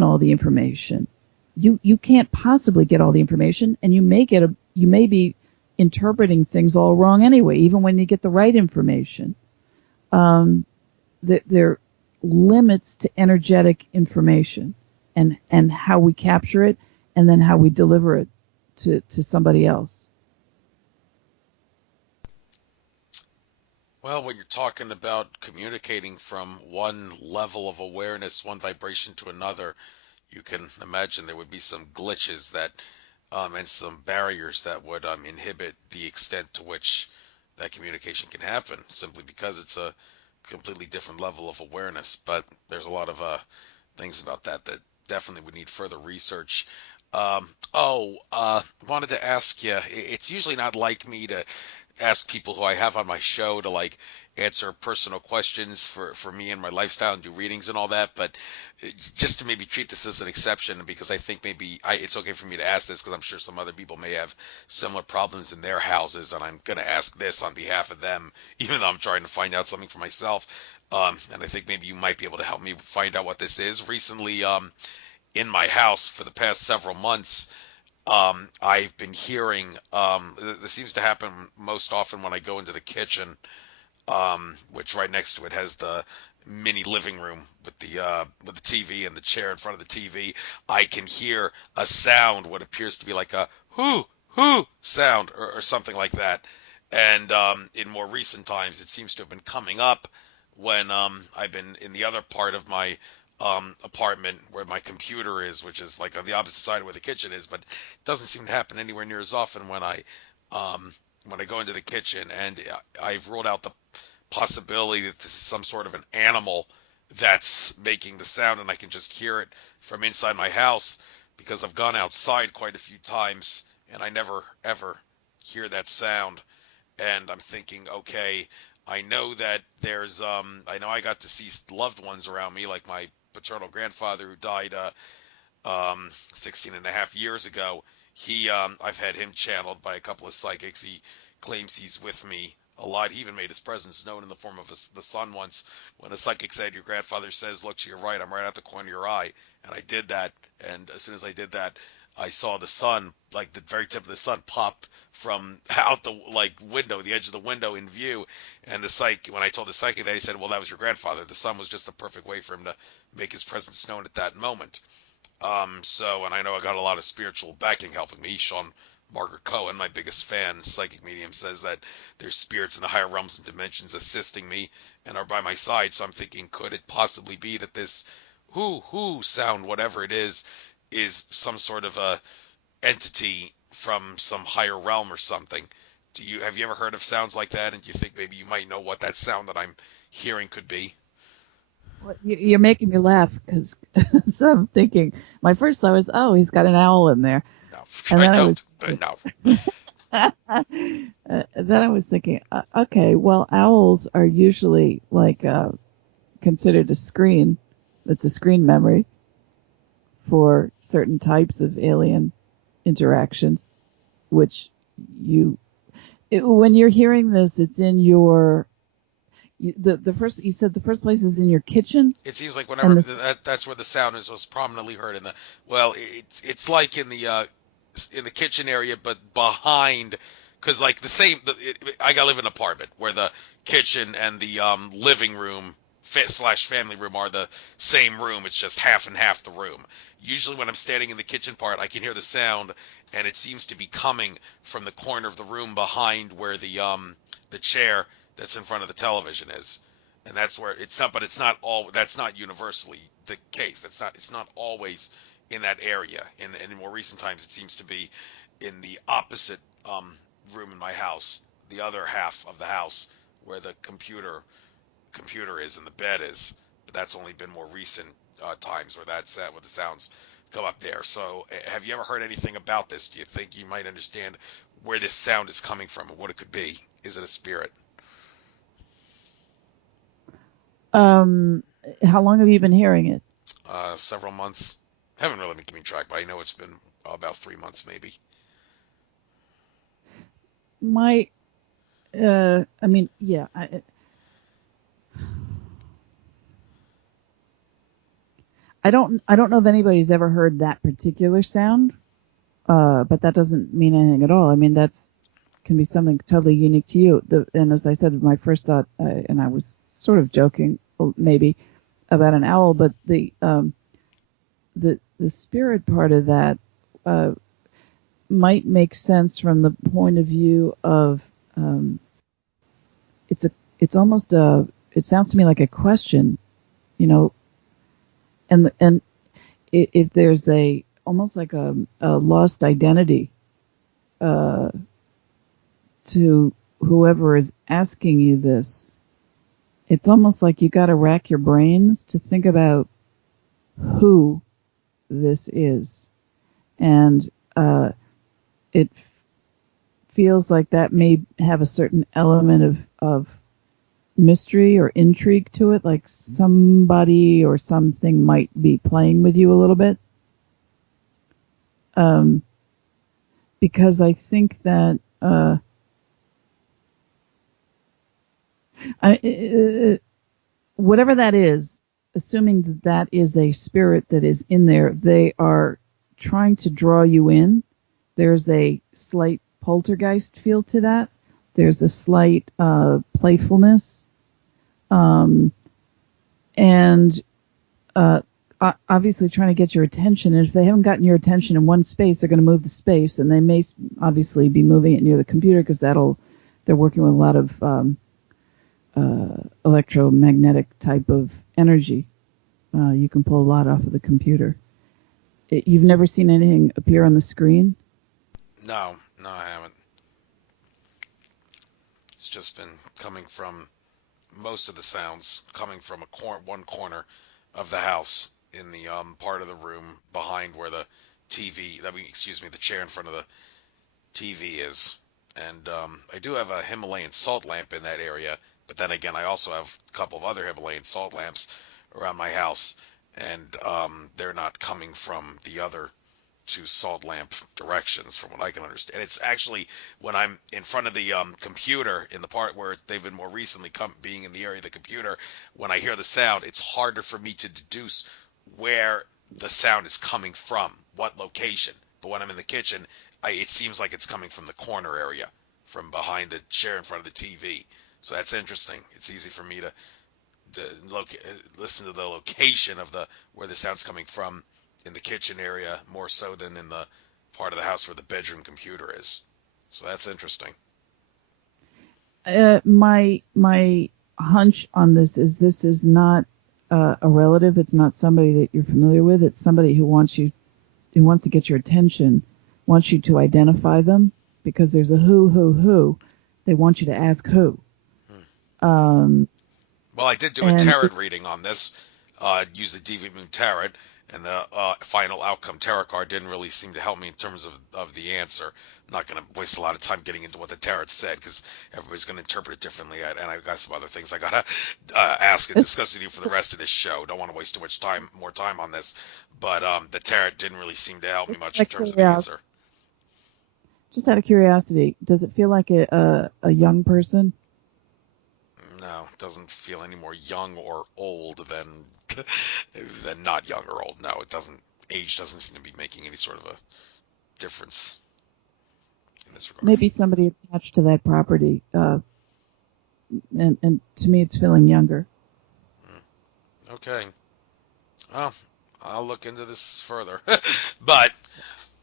all the information. You can't possibly get all the information, and you may be interpreting things all wrong anyway, even when you get the right information. There are limits to energetic information, and how we capture it, and then how we deliver it to somebody else. Well, when you're talking about communicating from one level of awareness, one vibration to another, you can imagine there would be some glitches that and some barriers that would inhibit the extent to which that communication can happen, simply because it's a completely different level of awareness. But there's a lot of things about that definitely would need further research. Wanted to ask you. It's usually not like me to ask people who I have on my show to like answer personal questions for me and my lifestyle and do readings and all that, but just to maybe treat this as an exception, because I think it's okay for me to ask this because I'm sure some other people may have similar problems in their houses, and I'm going to ask this on behalf of them, even though I'm trying to find out something for myself. And I think maybe you might be able to help me find out what this is. Recently, in my house for the past several months, I've been hearing, this seems to happen most often when I go into the kitchen, which right next to it has the mini living room with the TV and the chair in front of the TV. I can hear a sound, what appears to be like a whoo sound, or something like that. And in more recent times, it seems to have been coming up when I've been in the other part of my apartment where my computer is, which is like on the opposite side of where the kitchen is, but it doesn't seem to happen anywhere near as often um, when I go into the kitchen. And I've ruled out the possibility that this is some sort of an animal that's making the sound, and I can just hear it from inside my house because I've gone outside quite a few times and I never ever hear that sound. And I'm thinking, okay, I know that there's I know I got deceased loved ones around me, like my paternal grandfather who died 16 and a half years ago. I've had him channeled by a couple of psychics. He claims he's with me a lot. He even made his presence known in the form of the sun once, when a psychic said, your grandfather says, look to your right, I'm right out the corner of your eye. And I did that, and as soon as I did that, I saw the sun, like the very tip of the sun, pop from out the like window, the edge of the window in view. And when I told the psychic that, he said, well, that was your grandfather. The sun was just the perfect way for him to make his presence known at that moment. And I know I got a lot of spiritual backing helping me. Sean Margaret Cohen, my biggest fan, psychic medium, says that there's spirits in the higher realms and dimensions assisting me and are by my side. So I'm thinking, could it possibly be that this who sound, whatever it is some sort of a entity from some higher realm or something? Have you ever heard of sounds like that? And do you think maybe you might know what that sound that I'm hearing could be? Well, you're making me laugh because so I'm thinking, my first thought was, oh, he's got an owl in there. No, And I then I don't. was No. then I was thinking, okay, well, owls are usually like considered a screen. It's a screen memory for certain types of alien interactions, which when you're hearing this, it's in your the first you said the first place is in your kitchen, It seems like and whenever the that's where the sound is most prominently heard in the well, it's like in the kitchen area, but behind, because like the same. I gotta live in an apartment where the kitchen and the living room slash family room are the same room. It's just half and half the room. Usually, when I'm standing in the kitchen part, I can hear the sound, and it seems to be coming from the corner of the room behind where the chair that's in front of the television is. And that's where it's not, but it's not all. That's not universally the case. It's not always in that area. In more recent times, it seems to be in the opposite room in my house, the other half of the house where the computer is and the bed is. But that's only been more recent times where where the sounds come up there. So, have you ever heard anything about this? Do you think you might understand where this sound is coming from and what it could be? Is it a spirit? um, how long have you been hearing it? Several months. Haven't really been keeping track, but I know it's been about 3 months, maybe. My, I mean, yeah, I don't know if anybody's ever heard that particular sound, but that doesn't mean anything at all. I mean, that's can be something totally unique to you. And as I said, my first thought, and I was sort of joking, maybe, about an owl, but the spirit part of that uh, might make sense from the point of view of it's a it's almost a it sounds to me like a question, you know, and if there's a almost like a lost identity uh, to whoever is asking you this, it's almost like you got to rack your brains to think about who this is, and it feels like that may have a certain element of mystery or intrigue to it, like somebody or something might be playing with you a little bit. Um, because I think that whatever that is, assuming that that is a spirit that is in there, they are trying to draw you in. There's a slight poltergeist feel to that. There's a slight playfulness. Um, and obviously trying to get your attention. And if they haven't gotten your attention in one space, they're going to move the space, and they may obviously be moving it near the computer because they're working with a lot of electromagnetic type of energy. You can pull a lot off of the computer. You've never seen anything appear on the screen? No, no, I haven't. It's just been coming from most of the sounds coming from one corner of the house in the part of the room behind where the TV, excuse me, the chair in front of the TV is. And I do have a Himalayan salt lamp in that area, but then again, I also have a couple of other Himalayan salt lamps around my house, and they're not coming from the other two salt lamp directions, from what I can understand. It's actually when I'm in front of the computer, in the part where they've been more recently being in the area of the computer, when I hear the sound, it's harder for me to deduce where the sound is coming from, what location. But when I'm in the kitchen, it seems like it's coming from the corner area, from behind the chair in front of the TV. So that's interesting. It's easy for me to listen to the location of where the sound's coming from in the kitchen area more so than in the part of the house where the bedroom computer is. So that's interesting. My hunch on this is not a relative. It's not somebody that you're familiar with. It's somebody who wants to get your attention, wants you to identify them, because there's a who. They want you to ask who. Well, I did do a tarot reading on this. Use the DV Moon Tarot, and the final outcome tarot card didn't really seem to help me in terms of the answer. I'm not going to waste a lot of time getting into what the tarot said, because everybody's going to interpret it differently, and I've got some other things I got to ask and discuss with you for the rest of this show. Don't want to waste too much more time on this, but the tarot didn't really seem to help me much in terms of the answer. Just out of curiosity, does it feel like a young person? No, it doesn't feel any more young or old than not young or old. No, it doesn't. Age doesn't seem to be making any sort of a difference in this regard. Maybe somebody attached to that property, and to me, it's feeling younger. Okay. Well, I'll look into this further, but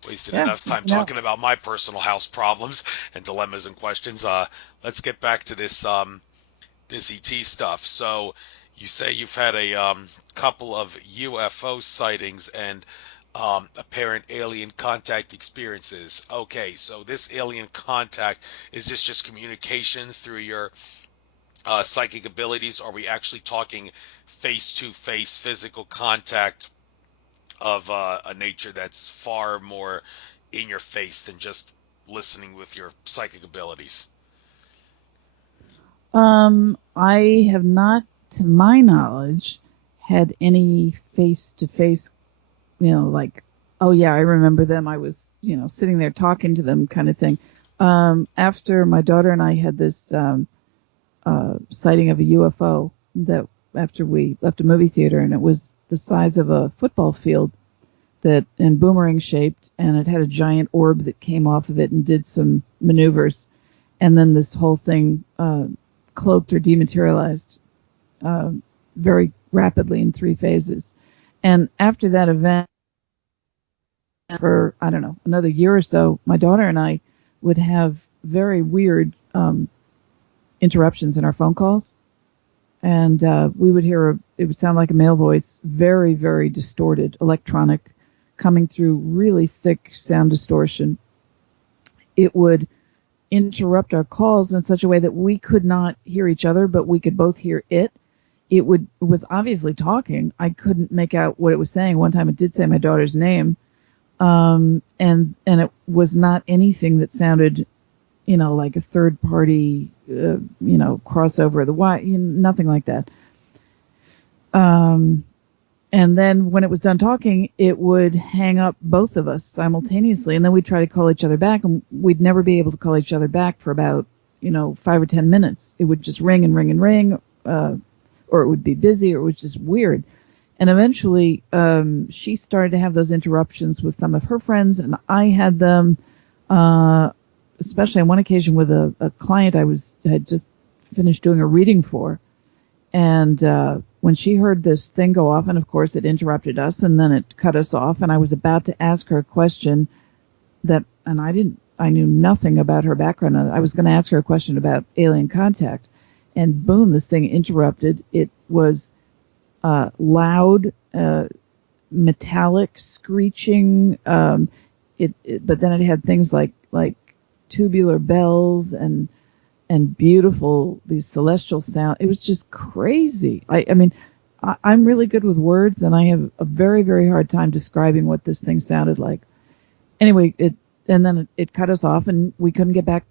wasted enough time talking about my personal house problems and dilemmas and questions. Let's get back to this ET stuff. So you say you've had a couple of UFO sightings and apparent alien contact experiences. Okay, so this alien contact, is this just communication through your psychic abilities? Are we actually talking face-to-face physical contact of a nature that's far more in your face than just listening with your psychic abilities? I have not, to my knowledge, had any face-to-face, like, oh yeah, I remember them. I was, sitting there talking to them kind of thing. After my daughter and I had this sighting of a UFO, that after we left a movie theater, and it was the size of a football field, and boomerang shaped, and it had a giant orb that came off of it and did some maneuvers, and then this whole thing cloaked or dematerialized very rapidly in 3 phases. And after that event, for, I don't know, another year or so, my daughter and I would have very weird interruptions in our phone calls. And we would hear, it would sound like a male voice, very, very distorted, electronic, coming through really thick sound distortion. It would interrupt our calls in such a way that we could not hear each other, but we could both hear it. It was obviously talking. I couldn't make out what it was saying. One time it did say my daughter's name, and it was not anything that sounded, like a third party, crossover of the Y, nothing like that. And then when it was done talking, it would hang up both of us simultaneously, and then we'd try to call each other back, and we'd never be able to call each other back for about, 5 or 10 minutes. It would just ring and ring and ring, or it would be busy, or it was just weird. And eventually, she started to have those interruptions with some of her friends, and I had them, especially on one occasion with a client I had just finished doing a reading for. And when she heard this thing go off, and of course it interrupted us, and then it cut us off, and I was about to ask her a question I knew nothing about her background. I was going to ask her a question about alien contact. and boom, this thing interrupted. It was loud, metallic, screeching. But then it had things like tubular bells and beautiful these celestial sound. It was just crazy. I mean, I'm really good with words, and I have a very, very hard time describing what this thing sounded like. Anyway, it cut us off, and we couldn't get back.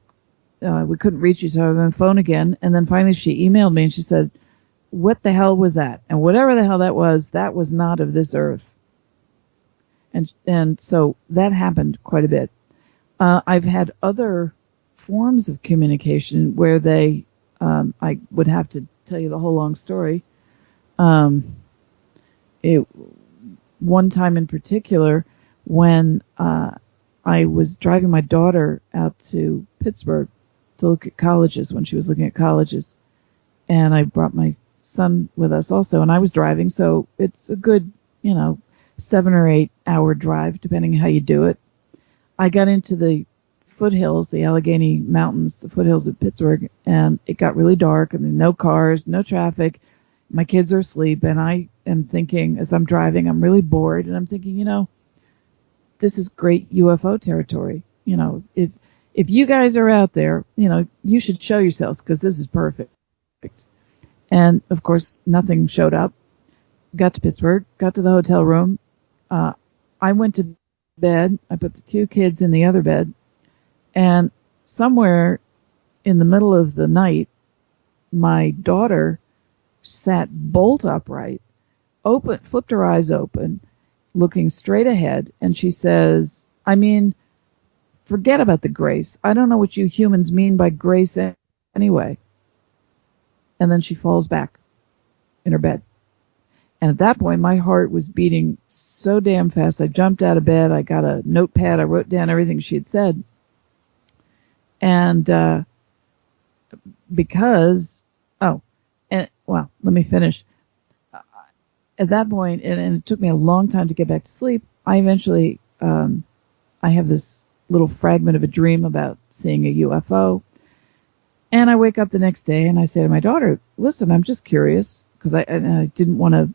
We couldn't reach each other on the phone again. And then finally, she emailed me, and she said, "What the hell was that?" And whatever the hell that was not of this earth. And so that happened quite a bit. I've had other forms of communication where I would have to tell you the whole long story. Um, it, One time in particular, when I was driving my daughter out to Pittsburgh to look at colleges when she was looking at colleges, and I brought my son with us also, and I was driving, so it's a good, 7 or 8 hour drive, depending on how you do it. I got into the foothills, the Allegheny Mountains, the foothills of Pittsburgh, and it got really dark, and no cars, no traffic. My kids are asleep, and I am thinking, as I'm driving, I'm really bored, and I'm thinking, this is great UFO territory. If you guys are out there, you should show yourselves because this is perfect. And of course, nothing showed up. Got to Pittsburgh, got to the hotel room. I went to bed. I put the two kids in the other bed, and somewhere in the middle of the night, my daughter sat bolt upright, flipped her eyes open, looking straight ahead, and she says, "I mean, forget about the grace. I don't know what you humans mean by grace anyway." And then she falls back in her bed. And at that point, my heart was beating so damn fast. I jumped out of bed. I got a notepad. I wrote down everything she had said. And let me finish. At that point, and it took me a long time to get back to sleep, I eventually, I have this little fragment of a dream about seeing a UFO. And I wake up the next day and I say to my daughter, "Listen, I'm just curious," because I didn't want to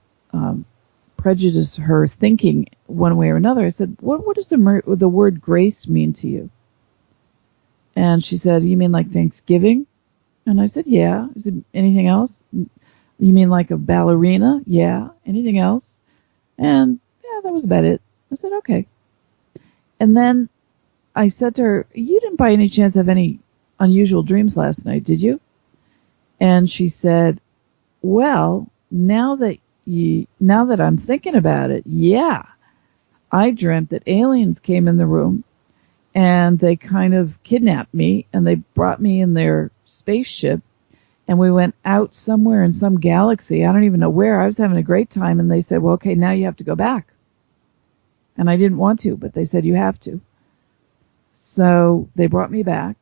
prejudice her thinking one way or another. I said, what does the word grace mean to you? And she said, "You mean like Thanksgiving?" And I said, "Yeah." I said, "Anything else?" "You mean like a ballerina?" "Yeah." "Anything else?" And yeah, that was about it. I said, "Okay." And then I said to her, "You didn't by any chance have any unusual dreams last night, did you?" And she said, "Well, now that I'm thinking about it, yeah. I dreamt that aliens came in the room and they kind of kidnapped me and they brought me in their spaceship and we went out somewhere in some galaxy. I don't even know where. I was having a great time and they said, 'Well, okay, now you have to go back.' And I didn't want to, but they said you have to. So they brought me back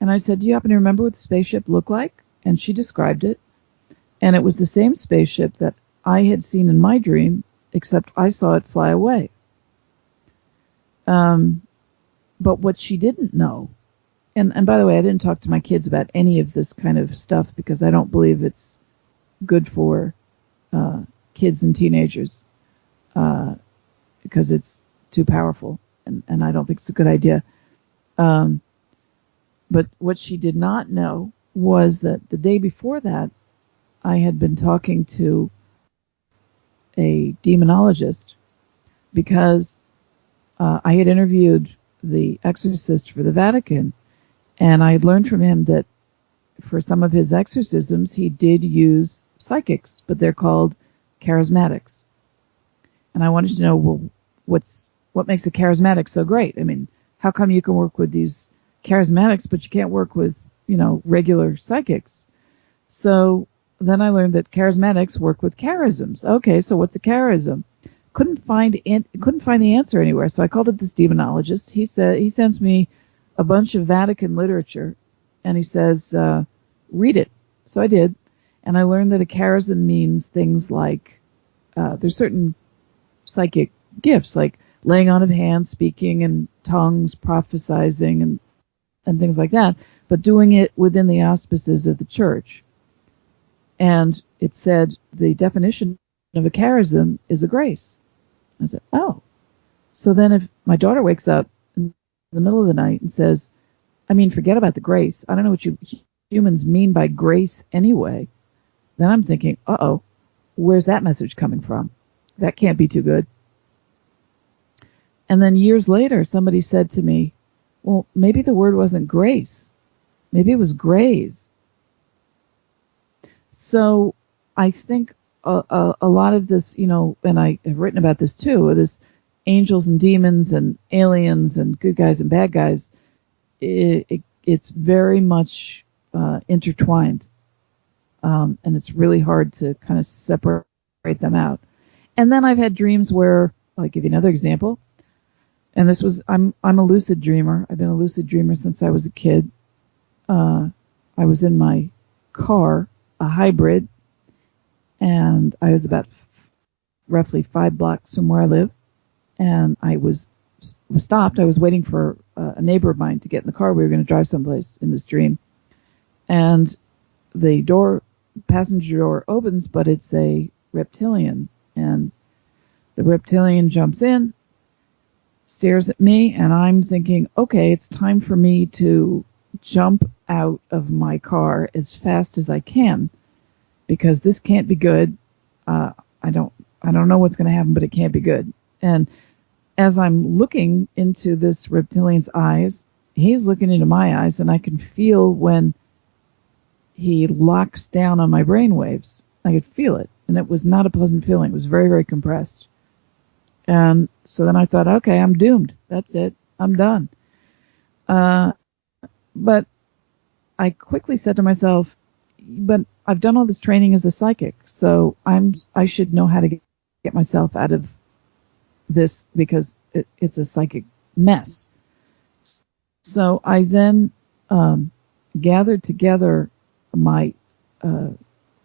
and I said, 'Do you happen to remember what the spaceship looked like?' And she described it. And it was the same spaceship that I had seen in my dream, except I saw it fly away. But what she didn't know, and by the way, I didn't talk to my kids about any of this kind of stuff because I don't believe it's good for kids and teenagers because it's too powerful, and I don't think it's a good idea. But what she did not know was that the day before that, I had been talking to a demonologist because I had interviewed the exorcist for the Vatican, and I had learned from him that for some of his exorcisms, he did use psychics, but they're called charismatics. And I wanted to know, well, what makes a charismatic so great? I mean, how come you can work with these charismatics, but you can't work with, regular psychics? So then I learned that charismatics work with charisms. Okay, so what's a charism? Couldn't find the answer anywhere. So I called up this demonologist. He sends me a bunch of Vatican literature, and he says, read it. So I did, and I learned that a charism means things like there's certain psychic gifts like laying on of hands, speaking in tongues, prophesizing, and things like that. but doing it within the auspices of the church. And it said the definition of a charism is a grace. I said, oh. So then if my daughter wakes up in the middle of the night and says, I mean, forget about the grace. I don't know what you humans mean by grace anyway. Then I'm thinking, uh-oh, where's that message coming from? That can't be too good. And then years later, somebody said to me, well, maybe the word wasn't grace. Maybe it was graze. So I think a lot of this, and I have written about this too, this angels and demons and aliens and good guys and bad guys, it's very much intertwined. And it's really hard to kind of separate them out. And then I've had dreams where, I'll give you another example. And this was, I'm a lucid dreamer. I've been a lucid dreamer since I was a kid. I was in my car, a hybrid, and I was about roughly 5 blocks from where I live. And I was stopped. I was waiting for a neighbor of mine to get in the car. We were going to drive someplace in this dream. And the passenger door opens, but it's a reptilian. And the reptilian jumps in, stares at me, and I'm thinking, okay, it's time for me to jump out of my car as fast as I can, because this can't be good. I don't know what's going to happen, but it can't be good. And as I'm looking into this reptilian's eyes, he's looking into my eyes, and I can feel when he locks down on my brain waves. I could feel it, and it was not a pleasant feeling. It was very, very compressed. And so then I thought, okay, I'm doomed. That's it. I'm done. But I quickly said to myself, but I've done all this training as a psychic, so I should know how to get myself out of this, because it's a psychic mess. So I then gathered together my, I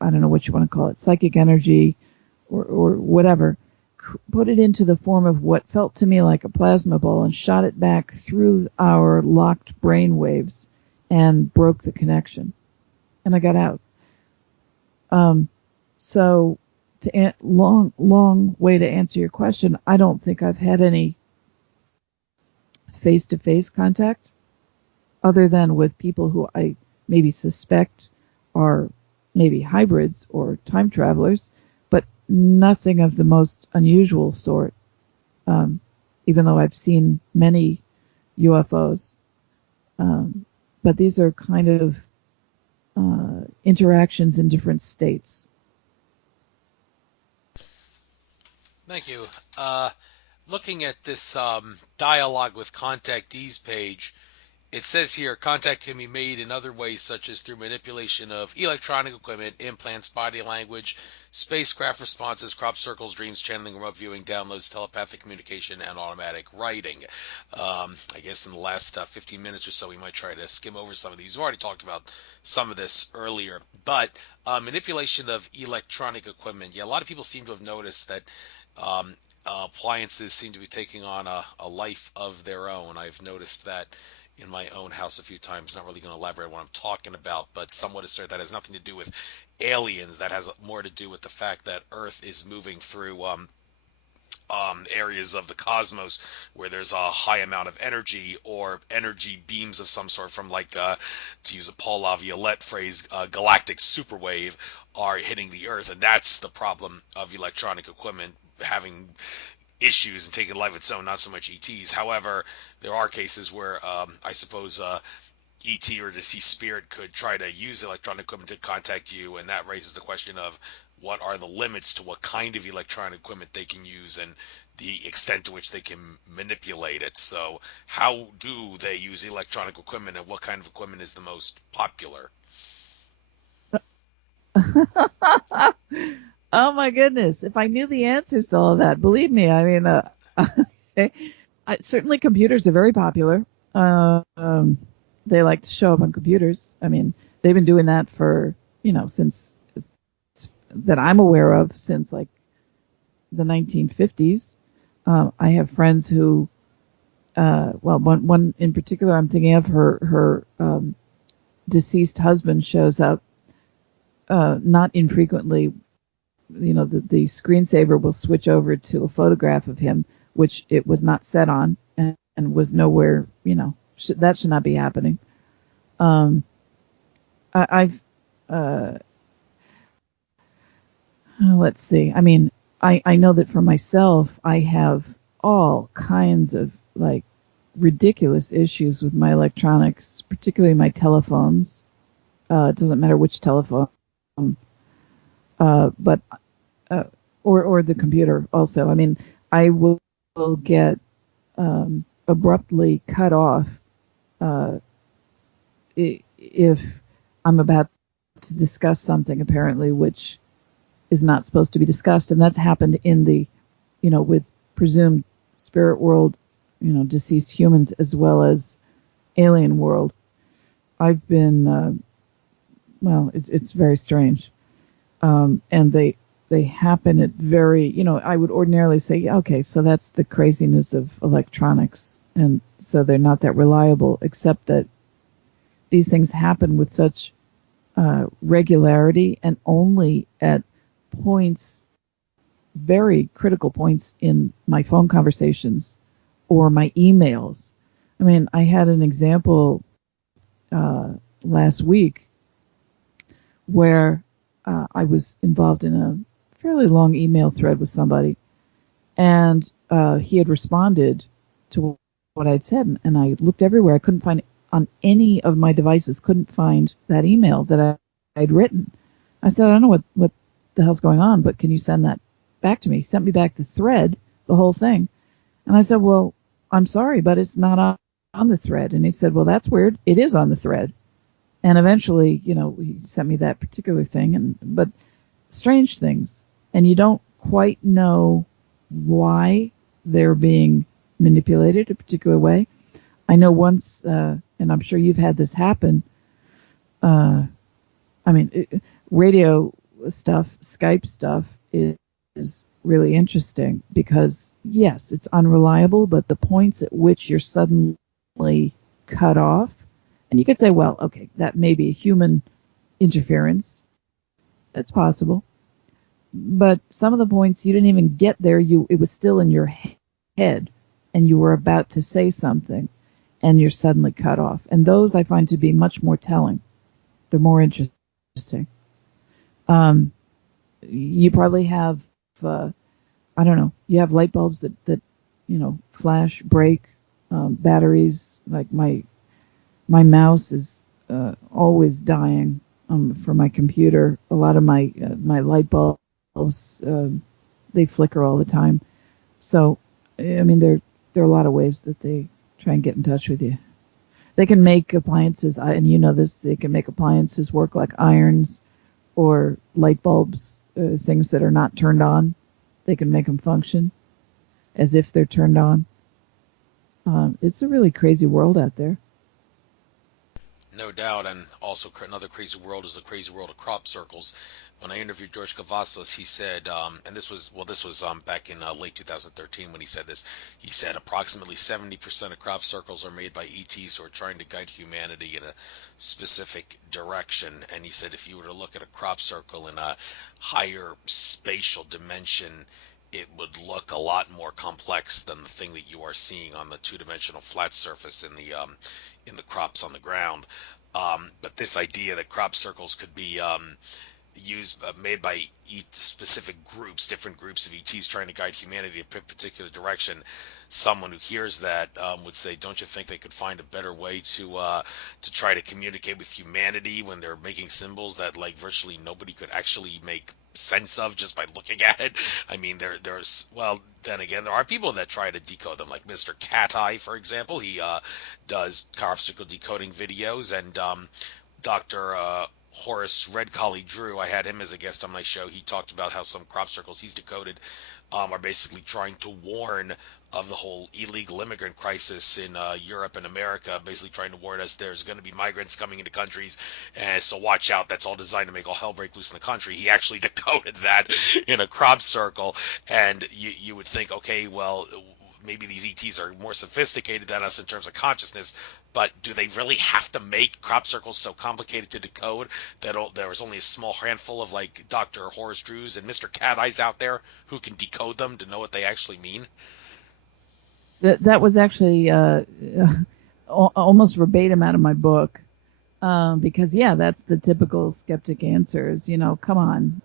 don't know what you want to call it, psychic energy or whatever, put it into the form of what felt to me like a plasma ball and shot it back through our locked brain waves and broke the connection. And I got out. So long way to answer your question, I don't think I've had any face-to-face contact other than with people who I maybe suspect are maybe hybrids or time travelers, but nothing of the most unusual sort, even though I've seen many UFOs. But these are kind of interactions in different states. Thank you. Looking at this dialogue with contactees page, it says here contact can be made in other ways, such as through manipulation of electronic equipment, implants, body language, spacecraft responses, crop circles, dreams, channeling, remote viewing, downloads, telepathic communication, and automatic writing. I guess in the last 15 minutes or so, we might try to skim over some of these. We've already talked about some of this earlier, but manipulation of electronic equipment. Yeah, a lot of people seem to have noticed that appliances seem to be taking on a life of their own. I've noticed that in my own house a few times. Not really going to elaborate on what I'm talking about, but somewhat assert that has nothing to do with aliens. That has more to do with the fact that Earth is moving through areas of the cosmos where there's a high amount of energy or energy beams of some sort from, like, to use a Paul Laviolette phrase, galactic superwave are hitting the Earth, and that's the problem of electronic equipment having issues and taking life of its own, not so much ETs. However, there are cases where I suppose ET or deceased spirit could try to use electronic equipment to contact you, and that raises the question of what are the limits to what kind of electronic equipment they can use and the extent to which they can manipulate it. So how do they use electronic equipment, and what kind of equipment is the most popular? Oh my goodness! If I knew the answers to all of that, believe me, I mean, certainly computers are very popular. They like to show up on computers. I mean, they've been doing that for, since that I'm aware of, since like the 1950s. I have friends who, well, one in particular, I'm thinking of her deceased husband shows up, not infrequently. The screensaver will switch over to a photograph of him, which it was not set on, and was nowhere. That should not be happening. Um, I've let's see. I mean, I know that for myself, I have all kinds of like ridiculous issues with my electronics, particularly my telephones. It doesn't matter which telephone, but uh, or the computer also. I mean, I will get abruptly cut off uh, if I'm about to discuss something apparently which is not supposed to be discussed, and that's happened in the, with presumed spirit world, deceased humans as well as alien world. I've been, well, it's very strange, and they happen at very, I would ordinarily say, yeah, okay, so that's the craziness of electronics, and so they're not that reliable, except that these things happen with such regularity and only at points, very critical points in my phone conversations or my emails. I mean, I had an example uh, last week where I was involved in a fairly long email thread with somebody, and he had responded to what I'd said, and I looked everywhere. I couldn't find on any of my devices, couldn't find that email that I'd written. I said, I don't know what the hell's going on, but can you send that back to me? He sent me back the thread, the whole thing. And I said, well, I'm sorry, but it's not on the thread. And he said, well, that's weird. It is on the thread. And eventually, he sent me that particular thing, but strange things. And you don't quite know why they're being manipulated a particular way. I know once, and I'm sure you've had this happen. Uh, I mean, radio stuff, Skype stuff is really interesting because, yes, it's unreliable, but the points at which you're suddenly cut off, and you could say, well, okay, that may be human interference. It's possible. But some of the points you didn't even get there, it was still in your head, and you were about to say something, and you're suddenly cut off. And those I find to be much more telling. They're more interesting. Um, you probably have, uh, I don't know, you have light bulbs that flash, break, batteries. Like my mouse is always dying for my computer. A lot of my light bulbs, they flicker all the time. So, I mean, there are a lot of ways that they try and get in touch with you. They can make appliances, and you know this, they can make appliances work like irons or light bulbs, things that are not turned on. They can make them function as if they're turned on. It's a really crazy world out there. No doubt, and also another crazy world is the crazy world of crop circles. When I interviewed George Kavaslis, he said, and this was back in late 2013 when he said this. He said approximately 70% of crop circles are made by ETs who are trying to guide humanity in a specific direction. And he said if you were to look at a crop circle in a higher spatial dimension, it would look a lot more complex than the thing that you are seeing on the two-dimensional flat surface in the crops on the ground. But this idea that crop circles could be used, made by specific groups, different groups of ETs trying to guide humanity in a particular direction. Someone who hears that would say, "Don't you think they could find a better way to try to communicate with humanity when they're making symbols that like virtually nobody could actually make sense of just by looking at it?" I mean, there's well, then again, there are people that try to decode them, like Mr. Cat Eye, for example. He does crop circle decoding videos, and Dr. Horace Red Collie Drew. I had him as a guest on my show. He talked about how some crop circles he's decoded are basically trying to warn of the whole illegal immigrant crisis in Europe and America, basically trying to warn us there's going to be migrants coming into countries, and so watch out. That's all designed to make all hell break loose in the country. He actually decoded that in a crop circle, and you would think, okay, well, maybe these ETs are more sophisticated than us in terms of consciousness, but do they really have to make crop circles so complicated to decode that there was only a small handful of like Dr. Horace Drews and Mr. Cat Eyes out there who can decode them to know what they actually mean? That was actually almost verbatim out of my book. Because yeah, that's the typical skeptic answers. Come on,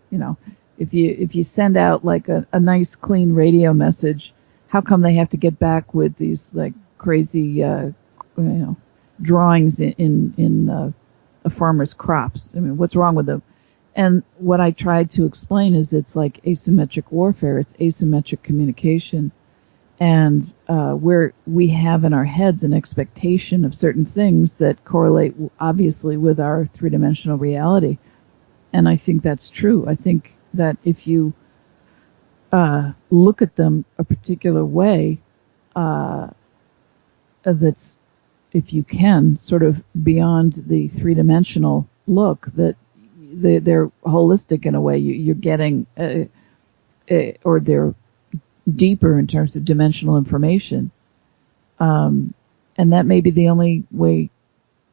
if you send out like a nice clean radio message, how come they have to get back with these like crazy drawings in a farmer's crops? I mean, what's wrong with them? And what I tried to explain is it's like asymmetric warfare. It's asymmetric communication, and where we have in our heads an expectation of certain things that correlate obviously with our three-dimensional reality. And I think that's true. I think that if you look at them a particular way, that's, if you can, sort of beyond the three-dimensional look, that they're holistic in a way. You're getting, or they're deeper in terms of dimensional information. And that may be the only way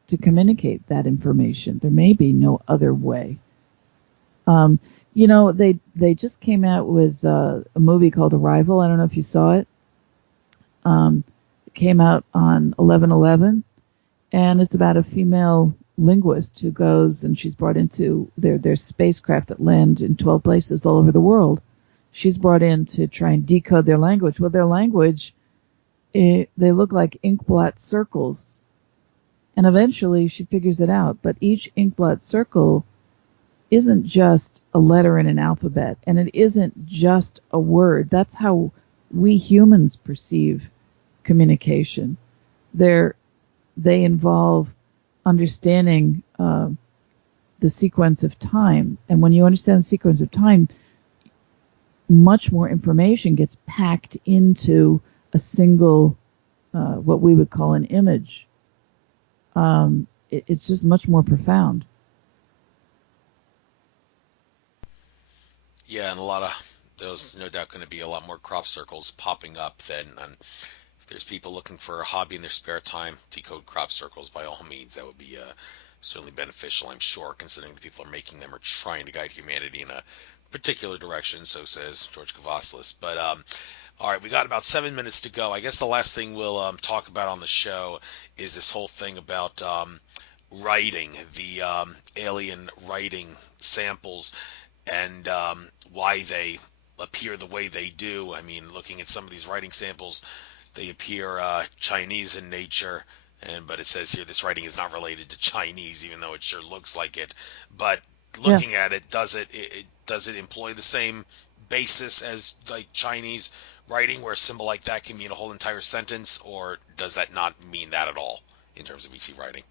to communicate that information. There may be no other way. They just came out with a movie called Arrival. I don't know if you saw it. It came out on 11/11, and it's about a female linguist who goes, and she's brought into their spacecraft that land in 12 places all over the world. She's brought in to try and decode their language. Well, their language, they look like inkblot circles. And eventually she figures it out. But each inkblot circle isn't just a letter in an alphabet, and it isn't just a word. That's how we humans perceive communication. They involve understanding the sequence of time. And when you understand the sequence of time, much more information gets packed into a single, what we would call an image. It's just much more profound. Yeah, and a lot of there's no doubt going to be a lot more crop circles popping up then. And if there's people looking for a hobby in their spare time, decode crop circles by all means. That would be certainly beneficial, I'm sure, considering the people are making them are trying to guide humanity in a particular direction, so says George Kavaslis. But all right, we got about 7 minutes to go. I guess the last thing we'll talk about on the show is this whole thing about writing, the alien writing samples, and why they appear the way they do. I mean, looking at some of these writing samples, they appear Chinese in nature, but it says here this writing is not related to Chinese, even though it sure looks like it. But Yeah. looking at it, does it employ the same basis as like Chinese writing, where a symbol like that can mean a whole entire sentence, or does that not mean that at all in terms of ET writing?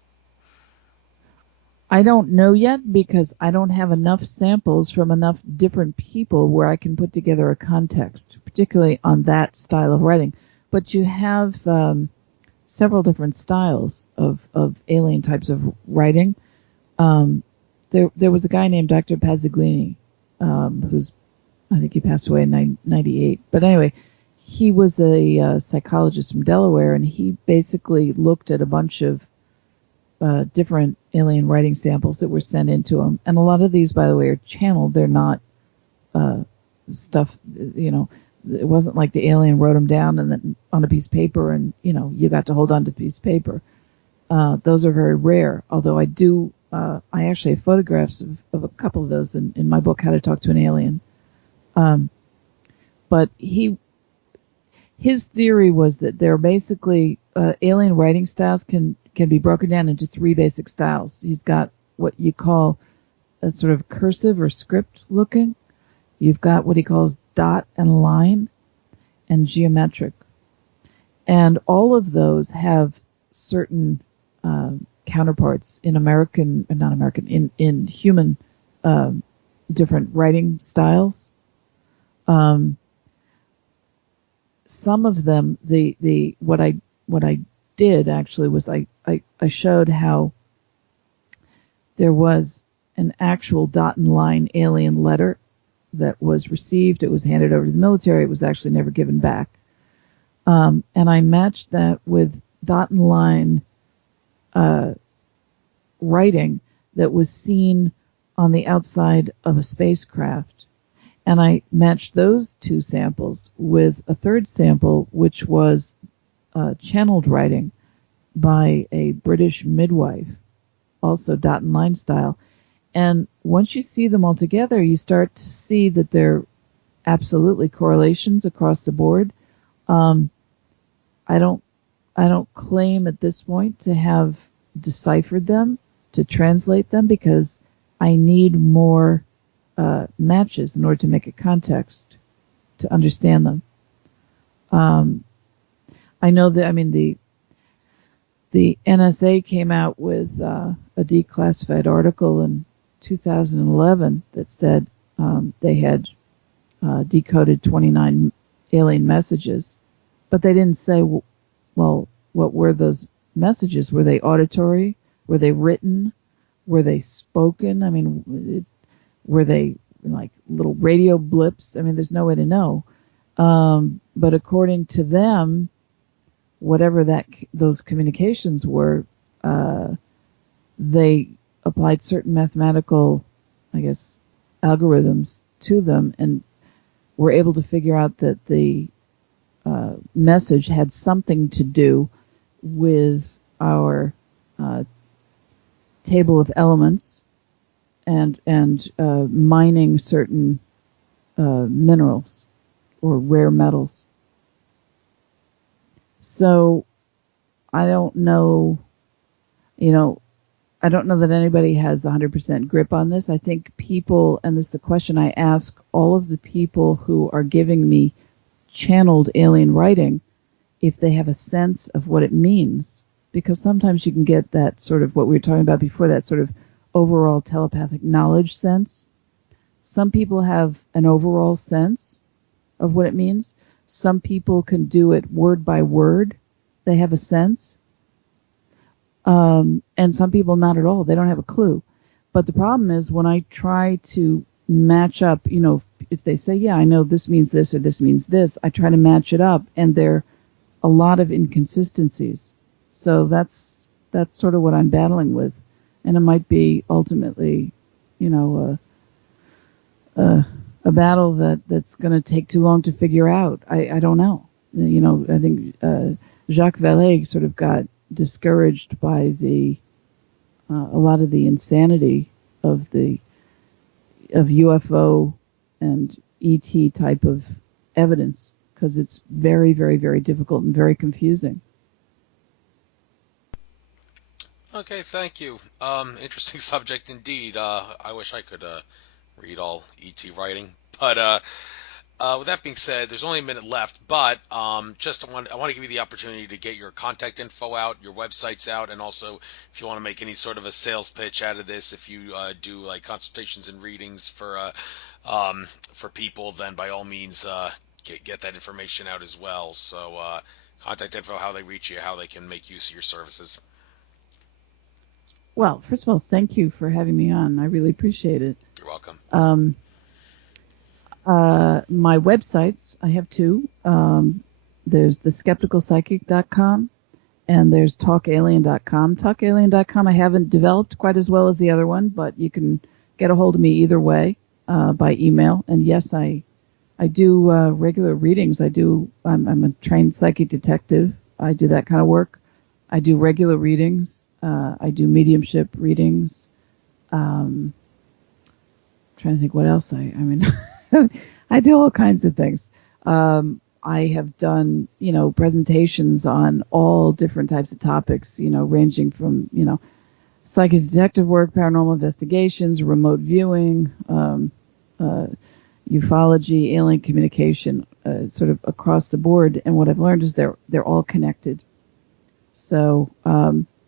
I don't know yet because I don't have enough samples from enough different people where I can put together a context, particularly on that style of writing. But you have several different styles of alien types of writing. Um, there was a guy named Dr. Pazziglini, who's, I think he passed away in 98. But anyway, he was a psychologist from Delaware, and he basically looked at a bunch of different alien writing samples that were sent into him. And a lot of these, by the way, are channeled. They're not stuff, it wasn't like the alien wrote them down and then on a piece of paper and, you got to hold on to the piece of paper. Those are very rare, although I actually have photographs of a couple of those in my book, How to Talk to an Alien. But his theory was that there are basically alien writing styles can be broken down into three basic styles. He's got what you call a sort of cursive or script looking. You've got what he calls dot and line and geometric. And all of those have certain counterparts in in human different writing styles. Some of them, what I did actually was I showed how there was an actual dot and line alien letter that was received. It was handed over to the military. It was actually never given back. And I matched that with dot and line uh, writing that was seen on the outside of a spacecraft. And I matched those two samples with a third sample, which was channeled writing by a British midwife, also dot and line style. And once you see them all together, you start to see that they're absolutely correlations across the board. Um, I don't I don't claim at this point to have deciphered them, to translate them, because I need more matches in order to make a context to understand them. Um, I know that, I mean, the NSA came out with a declassified article in 2011 that said they had decoded 29 alien messages, but they didn't say, well, what were those messages? Were they auditory? Were they written? Were they spoken? I mean, were they like little radio blips? I mean, there's no way to know. But according to them, whatever those communications were, uh, they applied certain mathematical, I guess, algorithms to them and were able to figure out that the message had something to do with our uh, table of elements and mining certain minerals or rare metals. So I don't know, you know, I don't know that anybody has 100% grip on this. I think people, and this is the question I ask all of the people who are giving me channeled alien writing, if they have a sense of what it means. Because sometimes you can get that sort of what we were talking about before, that sort of overall telepathic knowledge sense. Some people have an overall sense of what it means. Some people can do it word by word. They have a sense. And some people not at all. They don't have a clue. But the problem is when I try to match up, if they say, yeah, I know this means this or this means this, I try to match it up, and there are a lot of inconsistencies. So that's sort of what I'm battling with, and it might be ultimately, a battle that's going to take too long to figure out. I don't know. I think Jacques Vallée sort of got discouraged by a lot of the insanity of UFO and ET type of evidence, because it's very, very, very difficult and very confusing. Okay, thank you. Interesting subject indeed. I wish I could read all ET writing, but with that being said, there's only a minute left. But I want to give you the opportunity to get your contact info out, your websites out, and also if you want to make any sort of a sales pitch out of this, if you do like consultations and readings for people, then by all means get that information out as well. So contact info, how they reach you, how they can make use of your services. Well, first of all, thank you for having me on. I really appreciate it. You're welcome. My websites, I have two. There's theskepticalpsychic.com and there's talkalien.com. Talkalien.com I haven't developed quite as well as the other one, but you can get a hold of me either way by email. And yes, I do regular readings. I'm a trained psychic detective. I do that kind of work. I do regular readings. I do mediumship readings. Trying to think what else I mean, I do all kinds of things. I have done, presentations on all different types of topics, ranging from, psychic detective work, paranormal investigations, remote viewing, ufology, alien communication, sort of across the board. And what I've learned is they're all connected. So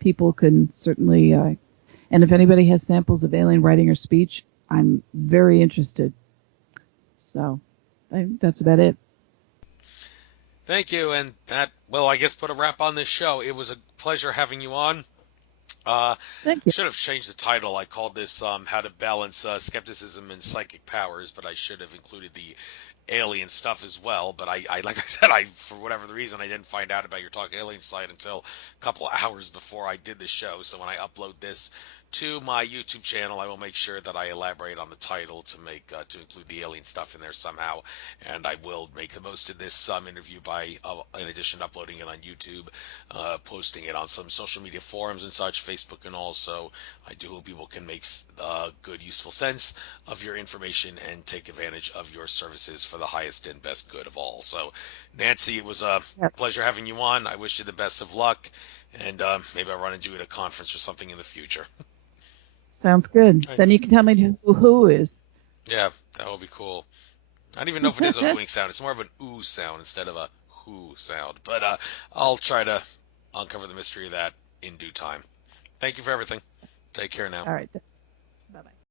people can certainly, and if anybody has samples of alien writing or speech, I'm very interested. So that's about it. Thank you, and that will, I guess, put a wrap on this show. It was a pleasure having you on. Uh, Thank you. should have changed the title. I called this "How to Balance Skepticism and Psychic Powers," but I should have included the alien stuff as well. But like I said, for whatever the reason, I didn't find out about your Talk Alien site until a couple of hours before I did the show. So when I upload this to my YouTube channel, I will make sure that I elaborate on the title to include the alien stuff in there somehow, and I will make the most of this interview by, in addition to uploading it on YouTube, posting it on some social media forums and such, Facebook and all. So I do hope people can make good, useful sense of your information and take advantage of your services for the highest and best good of all. So, Nancy, it was a Yep. pleasure having you on. I wish you the best of luck, and maybe I'll run into you at a conference or something in the future. Sounds good. All right. Then you can tell me who is. Yeah, that would be cool. I don't even know if it is a hooing sound. It's more of an ooh sound instead of a whoo sound. But I'll try to uncover the mystery of that in due time. Thank you for everything. Take care now. All right. Bye bye.